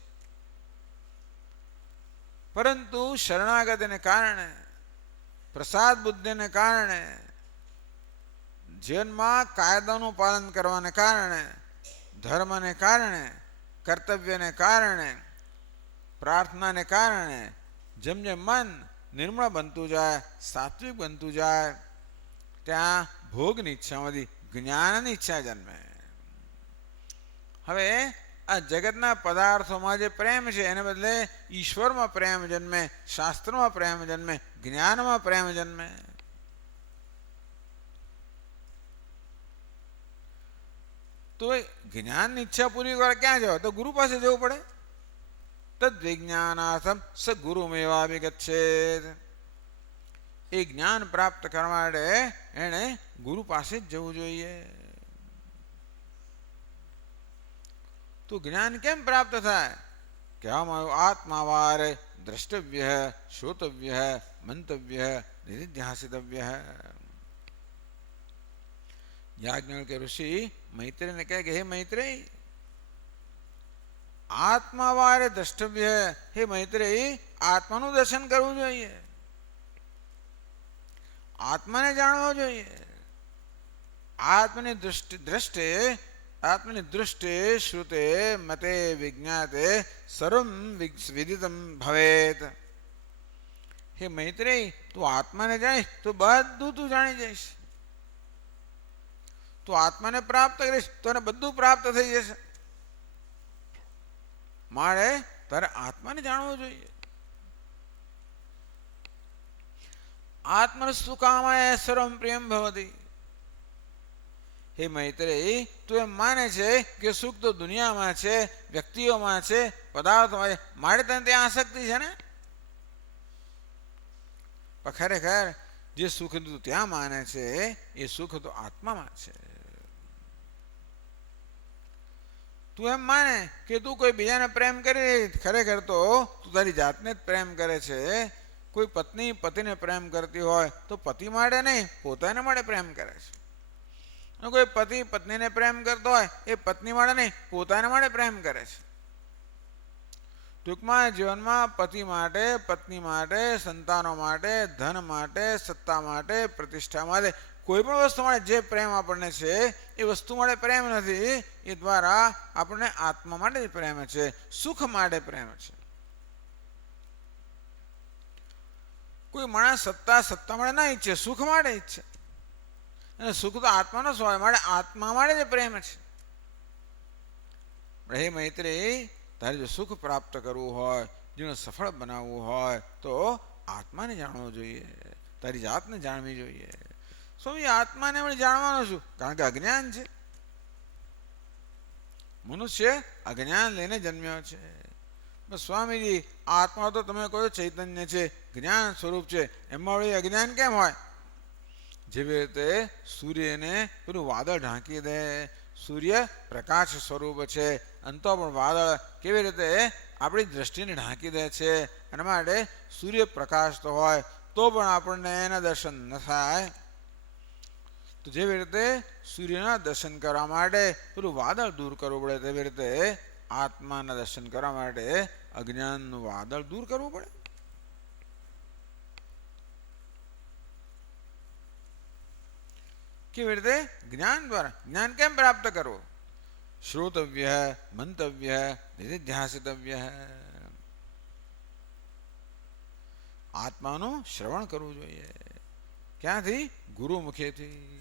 પરંતુ શરણાગતિને કારણે, પ્રસાદ બુદ્ધિને કારણે, જીવનમાં કાયદાનું પાલન કરવાને કારણે, ધર્મને કારણે, કર્તવ્યને કારણે, પ્રાર્થનાને કારણે જેમ જેમ મન નિર્મળ બનતું જાય, સાત્વિક બનતું જાય, ત્યાં ભોગની ઈચ્છામાંથી જ્ઞાનની ઈચ્છા જન્મે. હવે આ જગતના પદાર્થોમાં જે પ્રેમ છે એને બદલે ઈશ્વરમાં પ્રેમ જન્મે, શાસ્ત્રમાં પ્રેમ જન્મે, જ્ઞાનમાં પ્રેમ જન્મે. તો જ્ઞાનની ઈચ્છા પૂરી કરવા ક્યાં જવાય? તો ગુરુ પાસે જવું પડે. તદ્વિજ્ઞાનાર્થમ સદગુરુમેવાભિગચ્છેત. એ જ્ઞાન પ્રાપ્ત કરવા માટે એણે ગુરુ પાસે જ જવું જોઈએ. તો જ્ઞાન કેમ પ્રાપ્ત થાય? કહેવામાં આવ્યું આત્માવાર દ્રષ્ટવ્ય, શ્રોતવ્ય, મંતવ્ય, નિધિધ્યાસિતવ્ય. યાજ્ઞવલ્ક્ય ઋષિ મૈત્રેયને કહે કે હે મૈત્રેય, આત્માવારે દ્રષ્ટવ્ય. હે મૈત્રેય, આત્માનું દર્શન કરવું જોઈએ, આત્માને જાણવો જોઈએ. આત્મની દ્રષ્ટે, આત્મની દૃષ્ટિ શ્રુતે મતે વિજ્ઞાતે સર્વમ વિદિતમ ભવેત. હે મૈત્રેય, તું આત્માને જાણીશ તો બધું તું જાણી જઈશ. તું આત્માને પ્રાપ્ત કરીશ તો એને બધું પ્રાપ્ત થઈ જશે. મારે તારે આત્માને જાણવું જોઈએ. આત્મનસ્તુ કામાય સર્વમ પ્રિયમ ભવતી. હે મૈત્રેય, તું એમ માને છે કે સુખ તો દુનિયામાં છે, વ્યક્તિઓમાં છે, પદાર્થોમાં છે, મારે તને ત્યાં આસક્તિ છે ને? પણ ખરેખર જે સુખ તું ત્યાં માને છે એ સુખ તો આત્મામાં છે. તું એમ માને કે તું કોઈ બીજાને પ્રેમ કરી, ખરેખર તો તું તારી જાતને જ પ્રેમ કરે છે. કોઈ પત્ની પતિને પ્રેમ કરતી હોય તો પતિ માટે નહીં, પોતાના માટે પ્રેમ કરે છે. અને કોઈ પતિ પત્નીને પ્રેમ કરતો હોય એ પત્ની માટે નહીં, પોતાના માટે પ્રેમ કરે છે. ટૂંકમાં જીવનમાં પતિ માટે, પત્ની માટે, સંતાનો માટે, ધન માટે, સત્તા માટે, પ્રતિષ્ઠા માટે, કોઈ પણ વસ્તુ માટે જે પ્રેમ આપણને છે એ વસ્તુ માટે પ્રેમ નથી, એ દ્વારા આપણને આત્મા માટે જ પ્રેમ છે, સુખ માટે પ્રેમ છે. કોઈ માણસ સત્તા માટે ના ઈચ્છે, સુખ માટે ઈચ્છે, અને સુખ તો આત્માનો સ્વભાવ માટે આત્મા માટે જ પ્રેમ છે. હે મૈત્રી, તારે જો સુખ પ્રાપ્ત કરવું હોય, જીવન સફળ બનાવવું હોય તો આત્માને જાણવું જોઈએ, તારી જાતને જાણવી જોઈએ. સ્વામી, આત્માને આપણે જાણવાનું છું? કારણ કે અજ્ઞાન છે. મનુષ્ય અજ્ઞાન લઈને જન્મ્યો છે. સ્વામીજી, આત્મા તો તમે કહો ચૈતન્ય છે, જ્ઞાન સ્વરૂપ છે, એમાં વળી અજ્ઞાન કેમ હોય? જેવી રીતે સૂર્યને પેલું વાદળ ઢાંકી દે, સૂર્ય પ્રકાશ સ્વરૂપ છે, અંતો પણ વાદળ કેવી રીતે આપણી દ્રષ્ટિને ઢાંકી દે છે, એના માટે સૂર્ય પ્રકાશ તો હોય તો પણ આપણને એના દર્શન ન થાય. તો જેવી રીતે સૂર્યના દર્શન કરવા માટે પેલું વાદળ દૂર કરવું પડે, તેવી રીતે આત્માના દર્શન કરવા માટે અજ્ઞાનનું વાદળ દૂર કરવું પડે. કેવી રીતે? જ્ઞાન દ્વારા. જ્ઞાન કેમ પ્રાપ્ત કરવું? શ્રોતવ્ય, મંતવ્ય, નિધિધ્યાસિતવ્ય. આત્માનું શ્રવણ કરવું જોઈએ. ક્યાંથી? ગુરુ મુખેથી.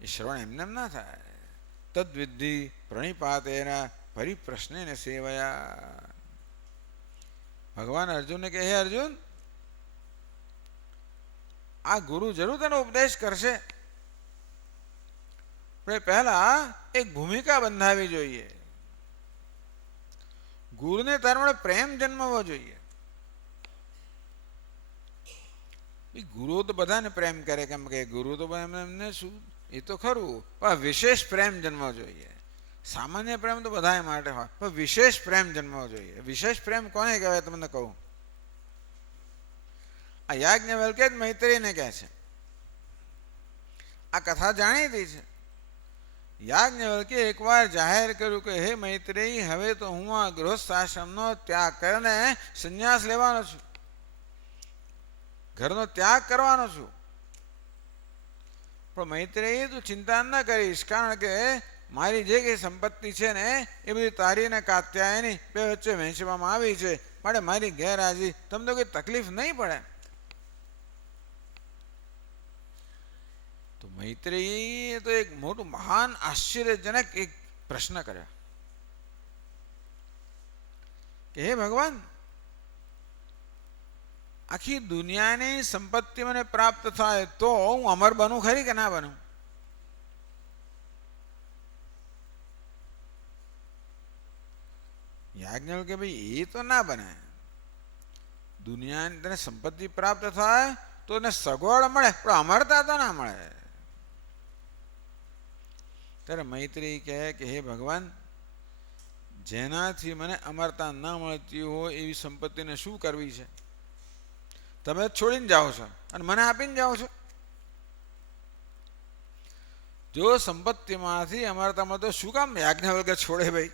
એ શ્રવણ એમને એમ ના થાય. તદ્વિદ્ધિ પ્રણિપાતેન પરિપ્રશ્નેન સેવયા. ભગવાન અર્જુનને કહે, હે અર્જુન, આ ગુરુ જરૂર તને ઉપદેશ કરશે, પણ પહેલા એક ભૂમિકા બંધાવી જોઈએ. ગુરુને તારા પ્રેમ જન્મવો જોઈએ. ગુરુ તો બધાને પ્રેમ કરે, કેમ કે ગુરુ તો એમને શું, એ તો ખરું, પણ વિશેષ પ્રેમ જન્મવો જોઈએ. સામાન્ય પ્રેમ તો બધા માટે હોય, પણ વિશેષ પ્રેમ જન્મવો જોઈએ. વિશેષ પ્રેમ કોને કહેવાય તમને કહું? આ યાજ્ઞવલ્ક્ય જ મૈત્રીને કહે છે. આ કથા જાણીતી છે. યાજ્ઞવલ્ક્યે એકવાર જાહેર કર્યું કે હે મૈત્રેયી, હવે તો હું આ ગૃહસ્થ આશ્રમનો ત્યાગ કરીને સંન્યાસ લેવાનો છું, ઘરનો ત્યાગ કરવાનો છું. પણ મૈત્રેયી, તું ચિંતા ન કરીશ, કારણ કે મારી જે કંઈ સંપત્તિ છે ને એ બધી તારી ને કાત્યાયની બે વચ્ચે વહેંચવામાં આવી છે, માટે મારી ગેરહાજરી તમને કોઈ તકલીફ નહીં પડે. તો મૈત્રેયીએ તો એક મોટું મહાન આશ્ચર્યજનક એક પ્રશ્ન કર્યો કે હે ભગવાન, આખી દુનિયાની સંપત્તિ મને પ્રાપ્ત થાય તો હું અમર બનું ખરી કે ના બનું? યાજ્ઞવલ્ક્ય કે ભાઈ, એ તો ના બને. દુનિયાની તને સંપત્તિ પ્રાપ્ત થાય તો એને સગવડ મળે, પણ અમરતા તો ના મળે. ત્યારે મૈત્રી કહે કે હે ભગવાન, જેનાથી મને અમરતા ન મળતી હોય એવી સંપત્તિને શું કરવી છે? તમે છોડીને જાઓ છો અને મને આપીને જાઓ છો. જો સંપત્તિમાંથી અમરતામાં તો શું કામ યાજ્ઞવલ્ક્ય છોડે ભાઈ?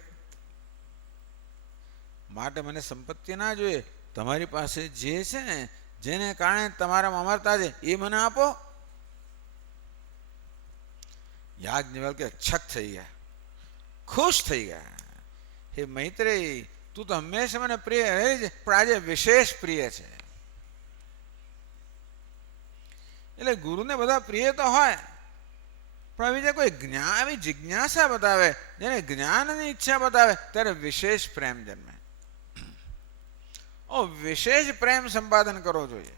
માટે મને સંપત્તિ ના જોઈએ, તમારી પાસે જે છે ને, જેને કારણે તમારામાં અમરતા છે, એ મને આપો. યાજ્ઞવલ્ક્ય છક થઈ ગયા, ખુશ થઈ ગયા. હે મૈત્રેયી, તું તો હંમેશા મને પ્રિય રહી છે, પણ આજે વિશેષ પ્રિય છે. એટલે ગુરુને બધા પ્રિય તો હોય, પણ આવી કોઈ જ્ઞાન, આવી જિજ્ઞાસા બતાવે, જેને જ્ઞાનની ઈચ્છા બતાવે, ત્યારે વિશેષ પ્રેમ જન્મે. વિશેષ પ્રેમ સંપાદન કરવો જોઈએ.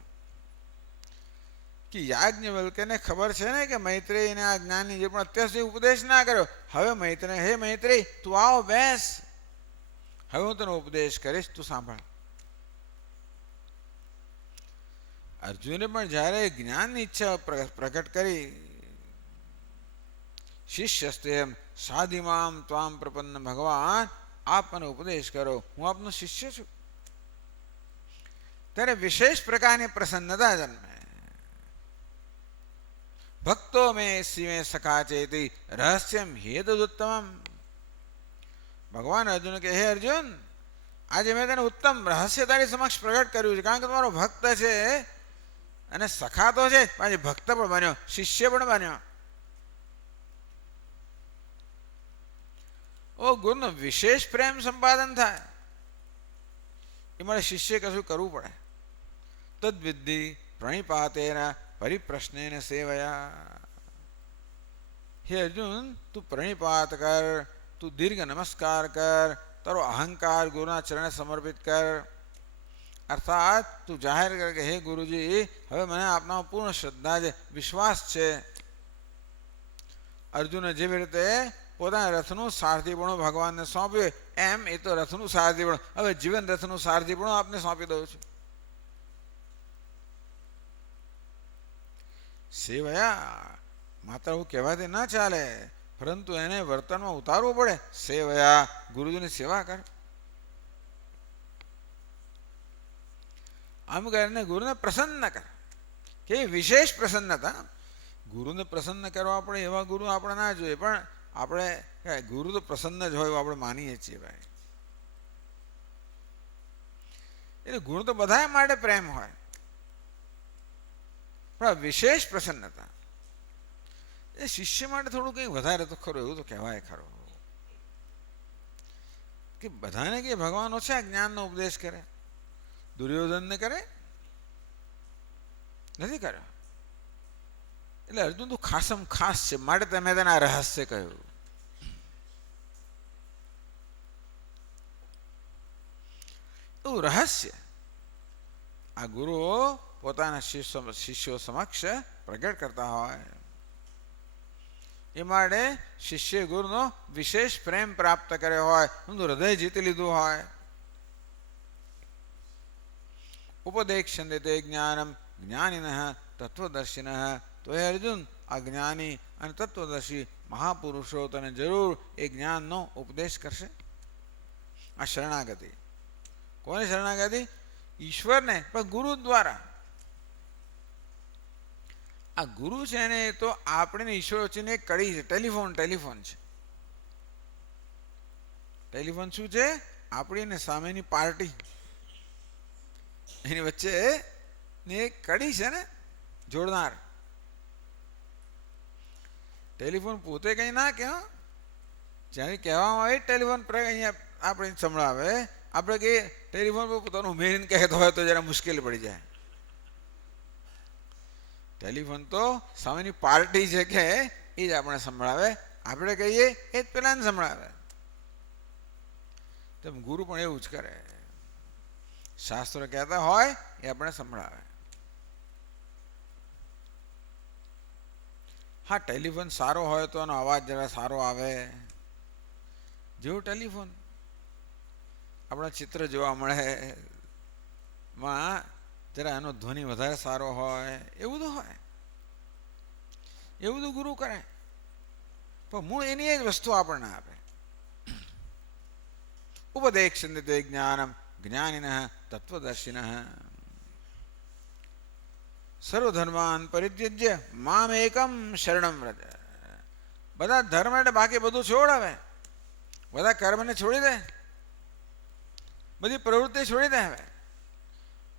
કે યાજ્ઞવલ્ક્યને ખબર છે ને કે મૈત્રેયીને આ જ્ઞાનની જે પણ અત્યાર સુધી ઉપદેશ ના કર્યો, હવે મૈત્રેય, હે મૈત્રેય, તું આવો, બેસ, હવે હું તને ઉપદેશ કરીશ, તું સાંભળ. અર્જુને પણ જ્યારે જ્ઞાનની ઈચ્છા પ્રગટ કરી, શિષ્યસ્તેમ સાધિમામ ત્વામ પ્રપન્ન, ભગવાન આપ મને ઉપદેશ કરો, હું આપનો શિષ્ય છું. ત્યારે વિશેષ પ્રકારની પ્રસન્નતા જન્મે. ભક્તો મેં શિવે સખા ચેતી રહસ્યમ હેતુત્તમમ. ભગવાન અર્જુન કે હે અર્જુન, આજે મેં તને ઉત્તમ રહસ્ય તારી સમક્ષ પ્રગટ કર્યું છે, કારણ કે તમારો ભક્ત છે અને સખા તો છે, પાછી ભક્ત પણ બન્યો, શિષ્ય પણ બન્યો. ઓ ગુરુનો વિશેષ પ્રેમ સંપાદન થાય એ મારે શિષ્ય કશું કરવું પડે. તદ્વિદ્ધિ પ્રણિપાતેના પરિપ્રશ્નેન સેવયા. હે અર્જુન, તું પ્રણિપાત કર, તું દીર્ઘ નમસ્કાર કર, તારો અહંકાર ગુરુના ચરણે સમર્પિત કર. અર્થાત તું જાહેર કર કે હે ગુરુજી, હવે મને આપનામાં પૂર્ણ શ્રદ્ધા છે, વિશ્વાસ છે. અર્જુને જેવી રીતે પોતાના રથનું સારથીપણું ભગવાનને સોંપ્યું, એમ એ તો રથનું સારથીપણું, હવે જીવન રથનું સારથીપણું આપને સોંપી દઉં છું. સેવયા માત્ર હું કહેવાથી ના ચાલે, પરંતુ એને વર્તનમાં ઉતારવું પડે. સેવયા ગુરુજીની સેવા કર. આમ કરીને ગુરુને પ્રસન્ન કર. કે વિશેષ પ્રસન્નતા. ગુરુને પ્રસન્ન કરવા પડે એવા ગુરુ આપણે ના જોઈએ, પણ આપણે ગુરુ તો પ્રસન્ન જ હોય એવું આપણે માનીએ છીએ ભાઈ. એટલે ગુરુ તો બધા માટે પ્રેમ હોય, પણ વિશેષ પ્રસન્નતા એ શિષ્ય માટે થોડું કંઈ વધારે તો ખરું, એવું તો કહેવાય ખરું કે બધાને કે ભગવાન ઓછા જ્ઞાનનો ઉપદેશ કરે, દુર્યોધનને કરે નથી કર્યો. એટલે અર્જુન તો ખાસમ ખાસ છે, માટે તમે તેને આ રહસ્ય કહ્યું. એવું રહસ્ય આ ગુરુઓ પોતાના શિષ્યો સમક્ષ પ્રગટ કરતા હોય. એ માટે શિષ્ય ગુરુનો વિશેષ પ્રેમ પ્રાપ્ત કર્યો હોય, ઊંધું હૃદય જીતી લીધું હોય. ઉપદેક્ષ્યન્તે તે જ્ઞાનમ જ્ઞાનિનઃ તત્વદર્શિનઃ. તો હે અર્જુન, આ જ્ઞાની અને તત્વદર્શી મહાપુરુષો તને જરૂર એ જ્ઞાનનો ઉપદેશ કરશે. આ શરણાગતિ. કોની શરણાગતિ? ઈશ્વરને, પણ ગુરુ દ્વારા. આ ગુરુ છે ને એ તો આપણે ઈશ્વર વચ્ચેની એક કડી છે. ટેલિફોન છે. ટેલિફોન શું છે? આપણી ને સામેની પાર્ટી, એની વચ્ચે એક કડી છે ને જોડનાર. ટેલિફોન પોતે કંઈ ના કહે, જ્યારે કહેવામાં આવે ટેલિફોન અહીંયા આપણે સંભળાવે. આપણે કહીએ ટેલિફોન પર પોતાનું ઉમેરીને કહેતો હોય તો જરા મુશ્કેલ પડી જાય. ટેલિફોન તો સામેની પાર્ટી છે કે એ જ આપણે સંભળાવે, આપણે કહીએ એ જ પેલાને સંભળાવે. તેમ ગુરુ પણ એવું જ કરે. શાસ્ત્રો કહેતા હોય એ આપણે સંભળાવે. હા, ટેલિફોન સારો હોય તો એનો અવાજ જરા સારો આવે. જેવું ટેલિફોન આપણા ચિત્ર જોવા મળે માં જરા એનો ધ્વનિ વધારે સારો હોય, એવું તો હોય. એવું તો ગુરુ કરે, પણ મૂળ એની એ જ વસ્તુ આપણને આપે. ઉપદેક્ષ્યન્તે તે જ્ઞાનમ જ્ઞાનિનઃ તત્વદર્શિનઃ. સર્વધર્માન પરિત્યજ્ય મામ એકમ શરણમ વ્રજ. બધા ધર્મ એટલે બાકી બધું છોડ. હવે બધા કર્મને છોડી દે, બધી પ્રવૃત્તિ છોડી દે. હવે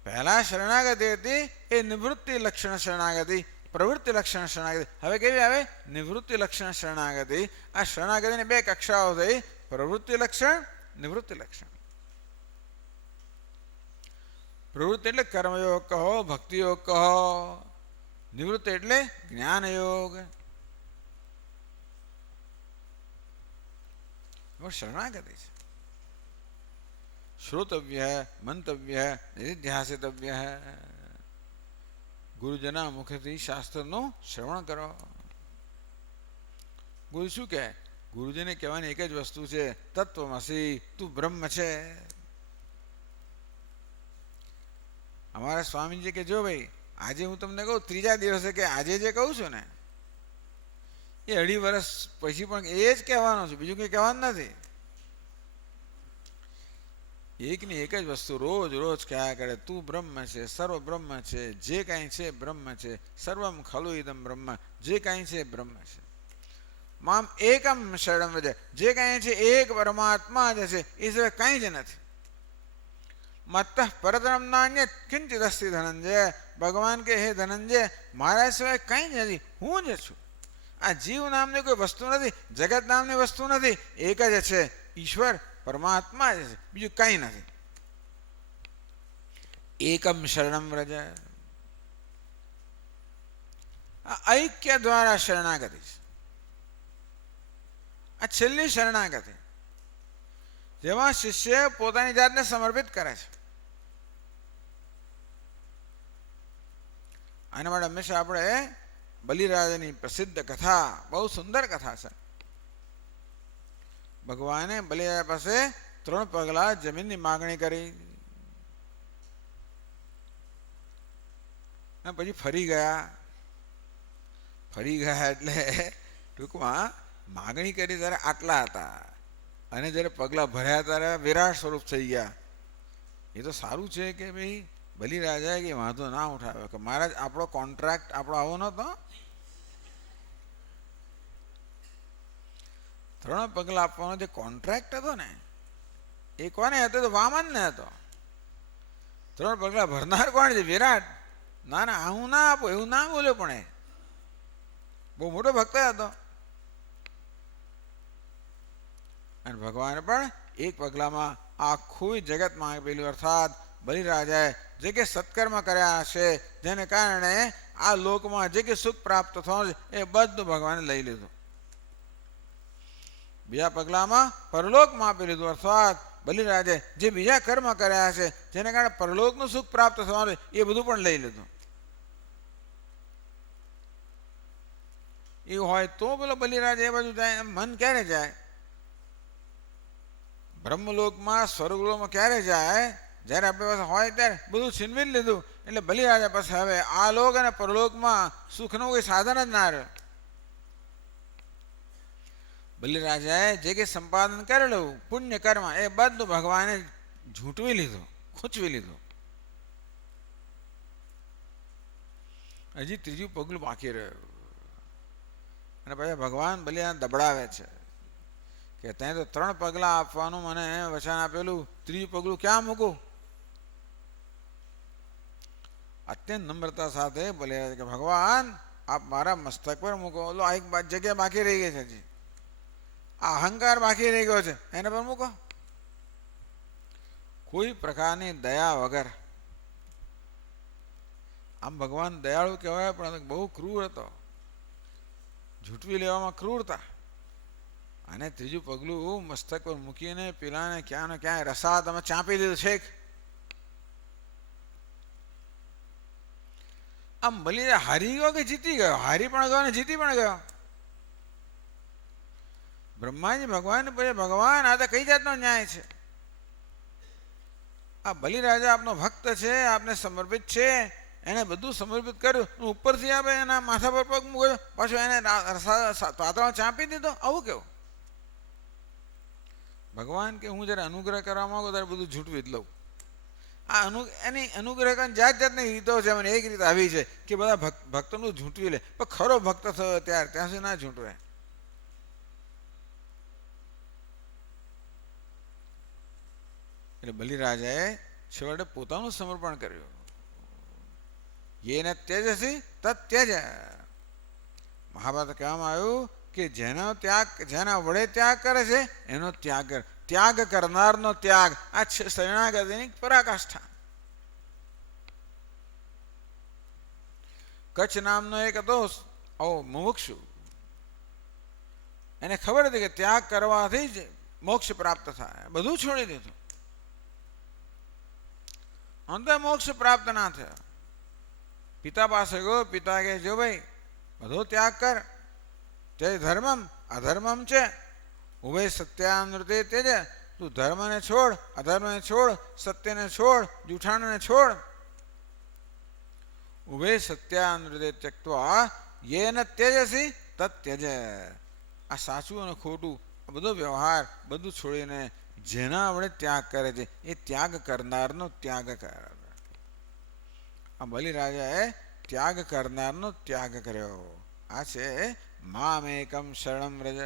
પહેલા શરણાગતિ હતી એ નિવૃત્તિ લક્ષણ શરણાગતિ, પ્રવૃત્તિ લક્ષણ શરણાગતિ. હવે કેવી આવે? નિવૃત્તિ લક્ષણ શરણાગતિ. આ શરણાગતિની બે કક્ષાઓ થઈ, પ્રવૃત્તિ લક્ષણ, નિવૃત્તિ લક્ષણ. પ્રવૃત્તિ એટલે કર્મયોગ કહો, ભક્તિયોગ કહો. નિવૃત્તિ એટલે જ્ઞાનયોગ. શરણાગતિ છે. શ્રોતવ્ય, મંતવ્ય, નિધિધ્યાસિતવ્ય. ગુરુજના મુખેથી શાસ્ત્રનું શ્રવણ કરો. ગુરુ શું કહે? ગુરુજીને કહેવાની એક જ વસ્તુ છે, તત્વમસી, તું બ્રહ્મ છે. અમારા સ્વામીજી કે જો ભાઈ, આજે હું તમને કહું, ત્રીજા દિવસે કે આજે જે કહું છું ને એ 2.5 વર્ષ પછી પણ એ જ કહેવાનો છે, બીજું કંઈ કહેવાનું નથી. એકની એક જ વસ્તુ રોજ રોજ કયા કરે, તું બ્રહ્મ છે, સર્વ બ્રહ્મ છે, જે કાંઈ છે બ્રહ્મ છે, સર્વમ ખલુ ઇદમ બ્રહ્મ, જે કાંઈ છે બ્રહ્મ છે. મામ એકમ શરણમ વ્રજ, જે કાંઈ છે એક પરમાત્મા જ છે, એ સિવાય કાંઈ જ નથી. મત્તઃ પરતરમ નાન્યત કિંચિદ અસ્તિ ધનંજય, ભગવાન કે હે ધનંજય, મારા સિવાય કંઈ જ નથી, હું જ છું. આ જીવ નામની કોઈ વસ્તુ નથી, જગત નામની વસ્તુ નથી, એક જ છે ઈશ્વર પરમાત્મા જ છે, બીજું કંઈ નથી. એકમ શરણમ વ્રજ, આ ઐક્ય દ્વારા શરણાગતિ છે. આ છેલ્લી શરણાગતિ, જેમાં શિષ્ય પોતાની જાતને સમર્પિત કરે છે. આના માટે હંમેશા આપણે બલિરાજાની પ્રસિદ્ધ કથા, બહુ સુંદર કથા છે. ભગવાને બલિરાજા પાસે 3 પગલા જમીનની માગણી કરી અને પછી ફરી ગયા એટલે ટૂંકમાં માગણી કરી ત્યારે આટલા હતા, અને જ્યારે પગલા ભર્યા ત્યારે વિરાટ સ્વરૂપ થઈ ગયા. એ તો સારું છે કે ભાઈ બલિરાજાએ કે વાંધો ના ઉઠાવ્યો કે મહારાજ આપણો કોન્ટ્રાક્ટ આપણો આવો નહોતો. 3 પગલા આપવાનો જે કોન્ટ્રાક્ટ હતો ને, એ કોને હતો? તો વામનને હતો. 3 પગલા ભરનાર કોણ છે? વિરાટ. ના ના, હું ના આપું એવું ના બોલ્યો, પણ એ બહુ મોટો ભક્ત હતો. અને ભગવાન પણ એક પગલામાં આખું જગતમાં આપેલું, અર્થાત બલિરાજાએ જે કે સત્કર્મ કર્યા છે, જેને કારણે આ લોકમાં જે કે સુખ પ્રાપ્ત થવાનું છે, એ બધું ભગવાને લઈ લીધું. બીજા પગલામાં પરલોકમાં આપી લીધું, અર્થાત બલિરાજે જે બીજા કર્મ કર્યા છે, જેને કારણે પરલોકનું સુખ પ્રાપ્ત થવાનું છે, એ બધું પણ લઈ લીધું. એવું હોય તો પેલો બલિરાજ એ બાજુ જાય, મન ક્યારે જાય? બ્રહ્મલોકમાં સ્વર્ગલોકમાં ક્યારે જાય? જ્યારે આપણી પાસે હોય ત્યારે બધું છીનવી લીધું. એટલે બલિરાજા પાસે હવે આ લોક અને પરલોકમાં સુખનું કોઈ સાધન જ ના રહ્યું. બલિરાજાએ જે કે સંપાદન કરેલું પુણ્ય કર્મ, એ બધું ભગવાને ઝૂંટવી લીધું, ખૂંચવી લીધું. હજી 3જું પગલું બાકી રહ્યું. અને પછી ભગવાન બલિરાજાને દબડાવે છે કે તે તો 3 પગલા આપવાનું મને વચન આપેલું, 3જું પગલું ક્યાં મૂકું? અત્યંત નમ્રતા સાથે બલિરાજ કે ભગવાન આપ મારા મસ્તક પર મૂકો. ઓલો આ એક જગ્યા બાકી રહી ગઈ છે, હજી આ અહંકાર બાકી રહી ગયો છે, એના પર મૂકો. કોઈ પ્રકારની દયા વગર. આમ ભગવાન દયાળુ કહેવાય, પણ બહુ ક્રૂર હતો, ઝૂંટવી લેવામાં ક્રૂરતા. અને 3જું પગલું મસ્તક પર મૂકીને પેલાને ક્યાં ને ક્યાંય રસા તમે ચાંપી દીધું છેક. આમ બલિરાજ હારી ગયો કે જીતી ગયો? હારી પણ ગયો ને જીતી પણ ગયો. બ્રહ્માજી ભગવાન પછી ભગવાન આ તો કઈ જાતનો ન્યાય છે? આ બલિરાજા આપનો ભક્ત છે, આપને સમર્પિત છે, એને બધું સમર્પિત કર્યું, ઉપરથી આપે એના માથા પર પગ મૂક્યો, પાછું એને પાતળો ચાંપી દીધો. આવું કેવું? ભગવાન કે હું જ્યારે અનુગ્રહ કરવા માંગુ ત્યારે બધું ઝૂંટવી જ લઉં. આ એની અનુગ્રહ કરીને જાત જાતની રીતો છે. મને એક રીત આવી છે કે બધા ભક્તોનું ઝૂંટવી લે, પણ ખરો ભક્ત થયો ત્યાં સુધી ના ઝૂંટવે. એટલે બલિરાજાએ છેવટે પોતાનું સમર્પણ કર્યું. યેન ત્યજસી તત્ ત્યજ. મહાભારત કહેવામાં આવ્યું કે જેના વડે ત્યાગ કરે છે એનો ત્યાગ કર. ત્યાગ કરનારનો ત્યાગ, આ શરણાગતિની પરાકાષ્ઠા. કચ્છ નામનો એક હતો મુમુક્ષુ, એને ખબર હતી કે ત્યાગ કરવાથી જ મોક્ષ પ્રાપ્ત થાય, બધું છોડી દીધું. અંતે મોક્ષ પ્રાપ્ત ના થયો. પિતા પાસે ગયો, પિતા કહે જો ભાઈ બધો ત્યાગ કર, તે ધર્મમ અધર્મમ છે, ઉભય સત્યાનૃતે તેજ. તું ધર્મને છોડ, અધર્મને છોડ, સત્યને છોડ, જૂઠાણને છોડ. ઉભય સત્યાનૃતે ત્યક્ત્વા યેન ત્યજસી તત્ ત્યજ. આ સાચું અને ખોટું બધો વ્યવહાર બધું છોડીને જેના આપણે ત્યાગ કરે છે એ ત્યાગ કરનારનો ત્યાગ કર. આ બલિરાજાએ ત્યાગ કરનારનો ત્યાગ કર્યો. આ છે મામેકમ શરણમ વ્રજ.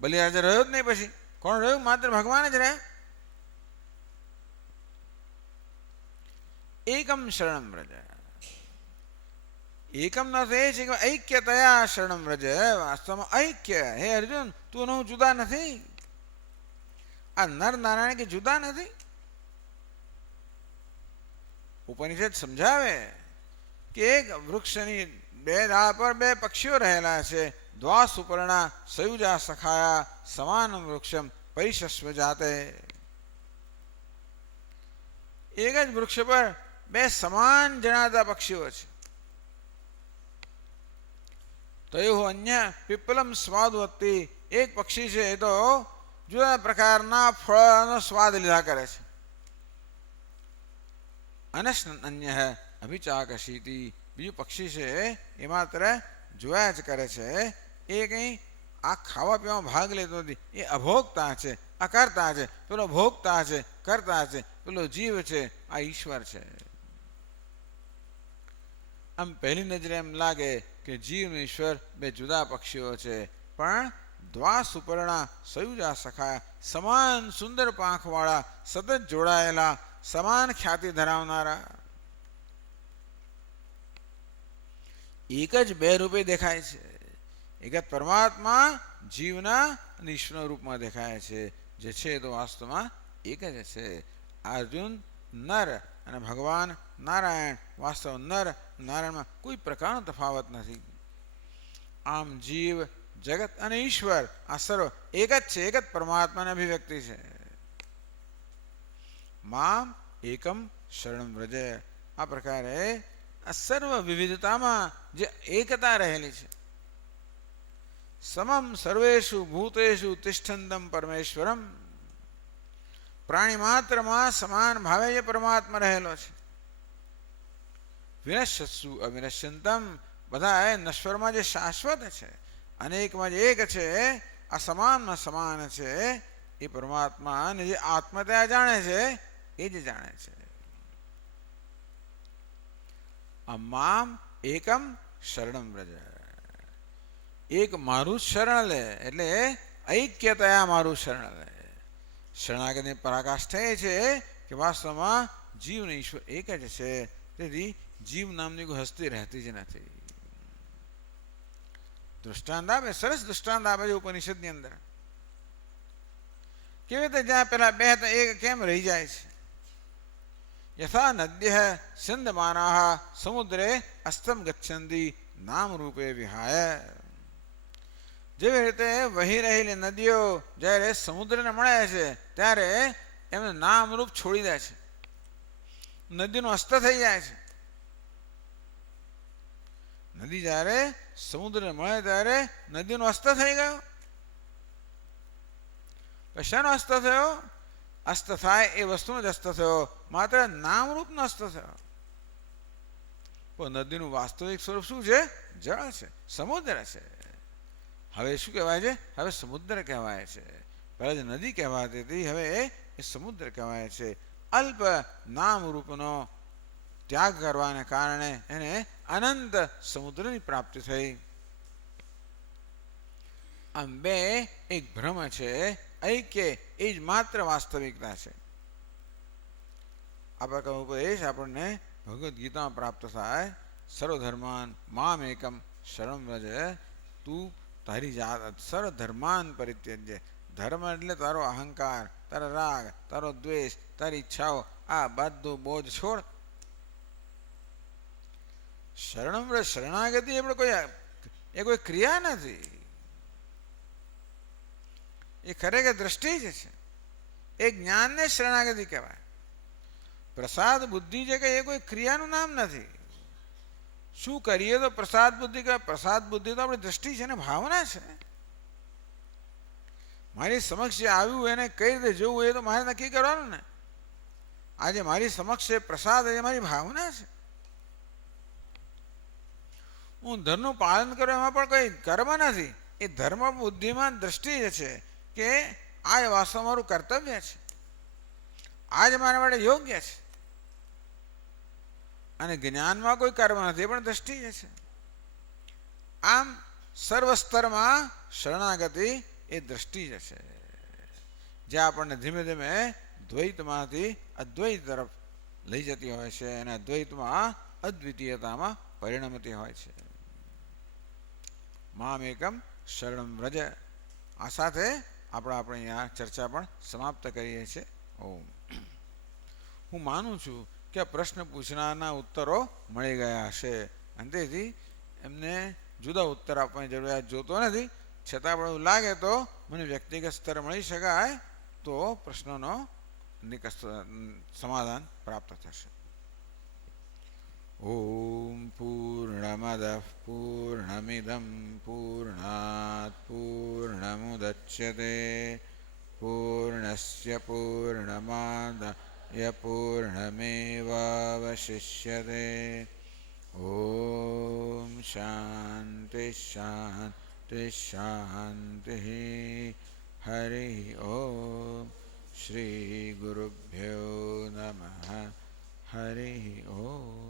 બલિરાજા રહ્યો જ નહીં, પછી કોણ રહ્યું? માત્ર ભગવાન જ રહ્યા. એકમ શરણમ વ્રજ. એકમ નો એ છે કે ઐક્યતયા શરણમ વ્રજ. વાસ્તવમાં ઐક્ય. હે અર્જુન, તું હું જુદા નથી. આ નર નારાયણ કે જુદા નથી. ઉપનિષદ સમજાવે કે એક વૃક્ષની બે ડાળ પર બે પક્ષીઓ રહેલા છે. દ્વા સુપર્ણા સયુજા સખાયા સમાન વૃક્ષમ પરિશસ્વ જાતે. એક જ વૃક્ષ પર બે સમાન જણાતા પક્ષીઓ છે. તયો અન્ય પીપલમ સ્વાદવત્તી. એક પક્ષી છે એ તો જુદા પ્રકારના ફળનો સ્વાદ લીધા કરે છે. અનશન અન્ય અભિચાકશીતી. બીજું પક્ષી છે એ માત્ર જોયા જ કરે છે. એ કંઈ આ ખાવા પીવામાં ભાગ લેતો નથી. એ અભોગતા છે, અકર્તા છે. પેલો ભોગતા છે, કરતા છે. પેલો જીવ છે, આ ઈશ્વર છે. આમ પહેલી નજરે એમ લાગે કે જીવ અને ઈશ્વર બે જુદા પક્ષીઓ છે, પણ દ્વા સુપર્ણા સયુજા સખાયા, સમાન સુંદર પાંખવાળા, સતત જોડાયેલા, સમાન ખ્યાતિ ધરાવનારા. એક જ બે રૂપે દેખાય છે. એક જ પરમાત્મા જીવના અને ઈશ્વરના રૂપમાં દેખાય છે. જે છે તો વાસ્તવમાં એક જ છે. અર્જુન નર અને ભગવાન નારાયણ વાસ્તવ નર નારાયણમાં કોઈ પ્રકારનો તફાવત નથી. આમ જીવ, જગત અને ઈશ્વર આ સર્વ એક જ છે. એક જ પરમાત્માની અભિવ્યક્તિ છે. મામ એકમ શરણમ વ્રજ. આ પ્રકારે આ સર્વ વિવિધતામાં જે એકતા રહેલી છે. સમમ સર્વેષુ ભૂતેષુ તિષ્ઠંતમ પરમેશ્વરમ. પ્રાણી માત્રમાં સમાન ભાવે જે પરમાત્મા રહેલો છે. વિનશ્યત્સુ અવિનશ્યંતમ. બધા નશ્વરમાં જે શાશ્વત છે, અનેકમાં જે એક છે, આ સમાનમાં સમાન છે, એ પરમાત્મા અને જે આત્મતયા જાણે છે એ જ જાણે છે. મામ એકમ શરણમ વ્રજ. એક મારું શરણ લે, એટલે ઐક્યતયા મારું શરણ લે. શરણાગતિની પરાકાષ્ઠા એ છે કે વાસ્તવમાં જીવ અને ઈશ્વર એક જ છે. તેથી જીવ નામની કોઈ હસ્તી રહેતી જ નથી. દૃષ્ટાંત આપે, સરસ દૃષ્ટાંત આપે છે ઉપનિષદની અંદર. કેવી રીતે જ્યાં પેલા બે હતા એક કેમ રહી જાય છે. યથા નદ્ય સિંધમાનાઃ સમુદ્રે અસ્તમ ગચ્છન્તિ નામ રૂપે વિહાય. જેવી રીતે વહી રહેલી નદીઓ જ્યારે સમુદ્રને મળે છે ત્યારે એમને નામરૂપ છોડી દે છે. નદીનો અસ્ત થઈ જાય છે. નદી જ્યારે સમુદ્રને મળે ત્યારે નદીનો અસ્ત થઈ ગયો. કશાનો અસ્ત થયો? અસ્ત થાય એ વસ્તુનો જ અસ્ત થયો, માત્ર નામરૂપનો અસ્ત થયો. પણ નદીનું વાસ્તવિક સ્વરૂપ શું છે? જળ છે, સમુદ્ર છે. હવે શું કહેવાય છે? હવે સમુદ્ર કહેવાય છે. પહેલા જે નદી કહેવાતી હતી હવે એ સમુદ્ર કહેવાય છે. અલ્પ નામરૂપનો ત્યાગ કરવાને કારણે એને અનંત સમુદ્રની પ્રાપ્તિ થઈ. આમ બે એક ભ્રમ છે. ઐક્ય એ જ માત્ર વાસ્તવિકતા છે. આ પ્રકારનો ઉપદેશ આપણને ભગવદ્ ગીતામાં પ્રાપ્ત થાય. સર્વધર્માન મામ એકમ શરણમ વ્રજ. તું તારી જાત સર્વ ધર્માન પરિત્યજ્ય. ધર્મ એટલે તારો અહંકાર, તારો રાગ, તારો દ્વેષ, તારી ઈચ્છાઓ, આ બધું બોજ છોડ. શરણમ વ્રજ, શરણાગતિ એ કોઈ ક્રિયા નથી. એ ખરેખર દ્રષ્ટિ જ છે. એ જ્ઞાનને શરણાગતિ કહેવાય. પ્રસાદ બુદ્ધિ છે કે એ કોઈ ક્રિયાનું નામ નથી. શું કરીએ તો પ્રસાદ બુદ્ધિ કહેવાય? પ્રસાદ બુદ્ધિ તો આપણી દ્રષ્ટિ છે ને, ભાવના છે. મારી સમક્ષ જે આવ્યું એને કઈ રીતે જોવું એ તો મારે નક્કી કરવાનું ને. આજે મારી સમક્ષ પ્રસાદ એ મારી ભાવના છે. હું ધર્મનું પાલન કરું એમાં પણ કોઈ કર્મ નથી. એ ધર્મ બુદ્ધિમાં દ્રષ્ટિ જ છે કે આ વાસ્તવ મારું કર્તવ્ય છે. આ જ મારા માટે યોગ્ય છે. અને જ્ઞાનમાં કોઈ કર્મ નથી, એ પણ દ્રષ્ટિ છે. આમ સર્વસ્તરમાં શરણાગતિ એ દ્રષ્ટિ જ છે, જે આપણને ધીમે ધીમે દ્વૈતમાંથી અદ્વૈત તરફ લઈ જતી હોય છે અને અદ્વૈતમાં અદ્વિતીયતામાં પરિણમતી હોય છે. મામ એકમ શરણમ વ્રજ. આ સાથે આપણે અહીંયા ચર્ચા પણ સમાપ્ત કરીએ છીએ. ઓમ. હું માનું છું કે આ પ્રશ્ન પૂછનારના ઉત્તરો મળી ગયા હશે અને તેથી એમને જુદા ઉત્તર આપવાની જરૂરિયાત જોતો નથી. છતાં પણ એવું લાગે તો મને વ્યક્તિગત સ્તરે મળી શકાય તો પ્રશ્નોનો સમાધાન પ્રાપ્ત થશે. ઓમ પૂર્ણમદ પૂર્ણમિદમ પૂર્ણાત પૂર્ણમુદચ્યતે પૂર્ણસ્ય પૂર્ણમાદાય પૂર્ણમેવાવશિષ્યતે. ઓમ શાંતિ શાંતિ શાંતિ. હરિ ઓમ. શ્રી ગુરુભ્યો નમઃ. હરિ ઓમ.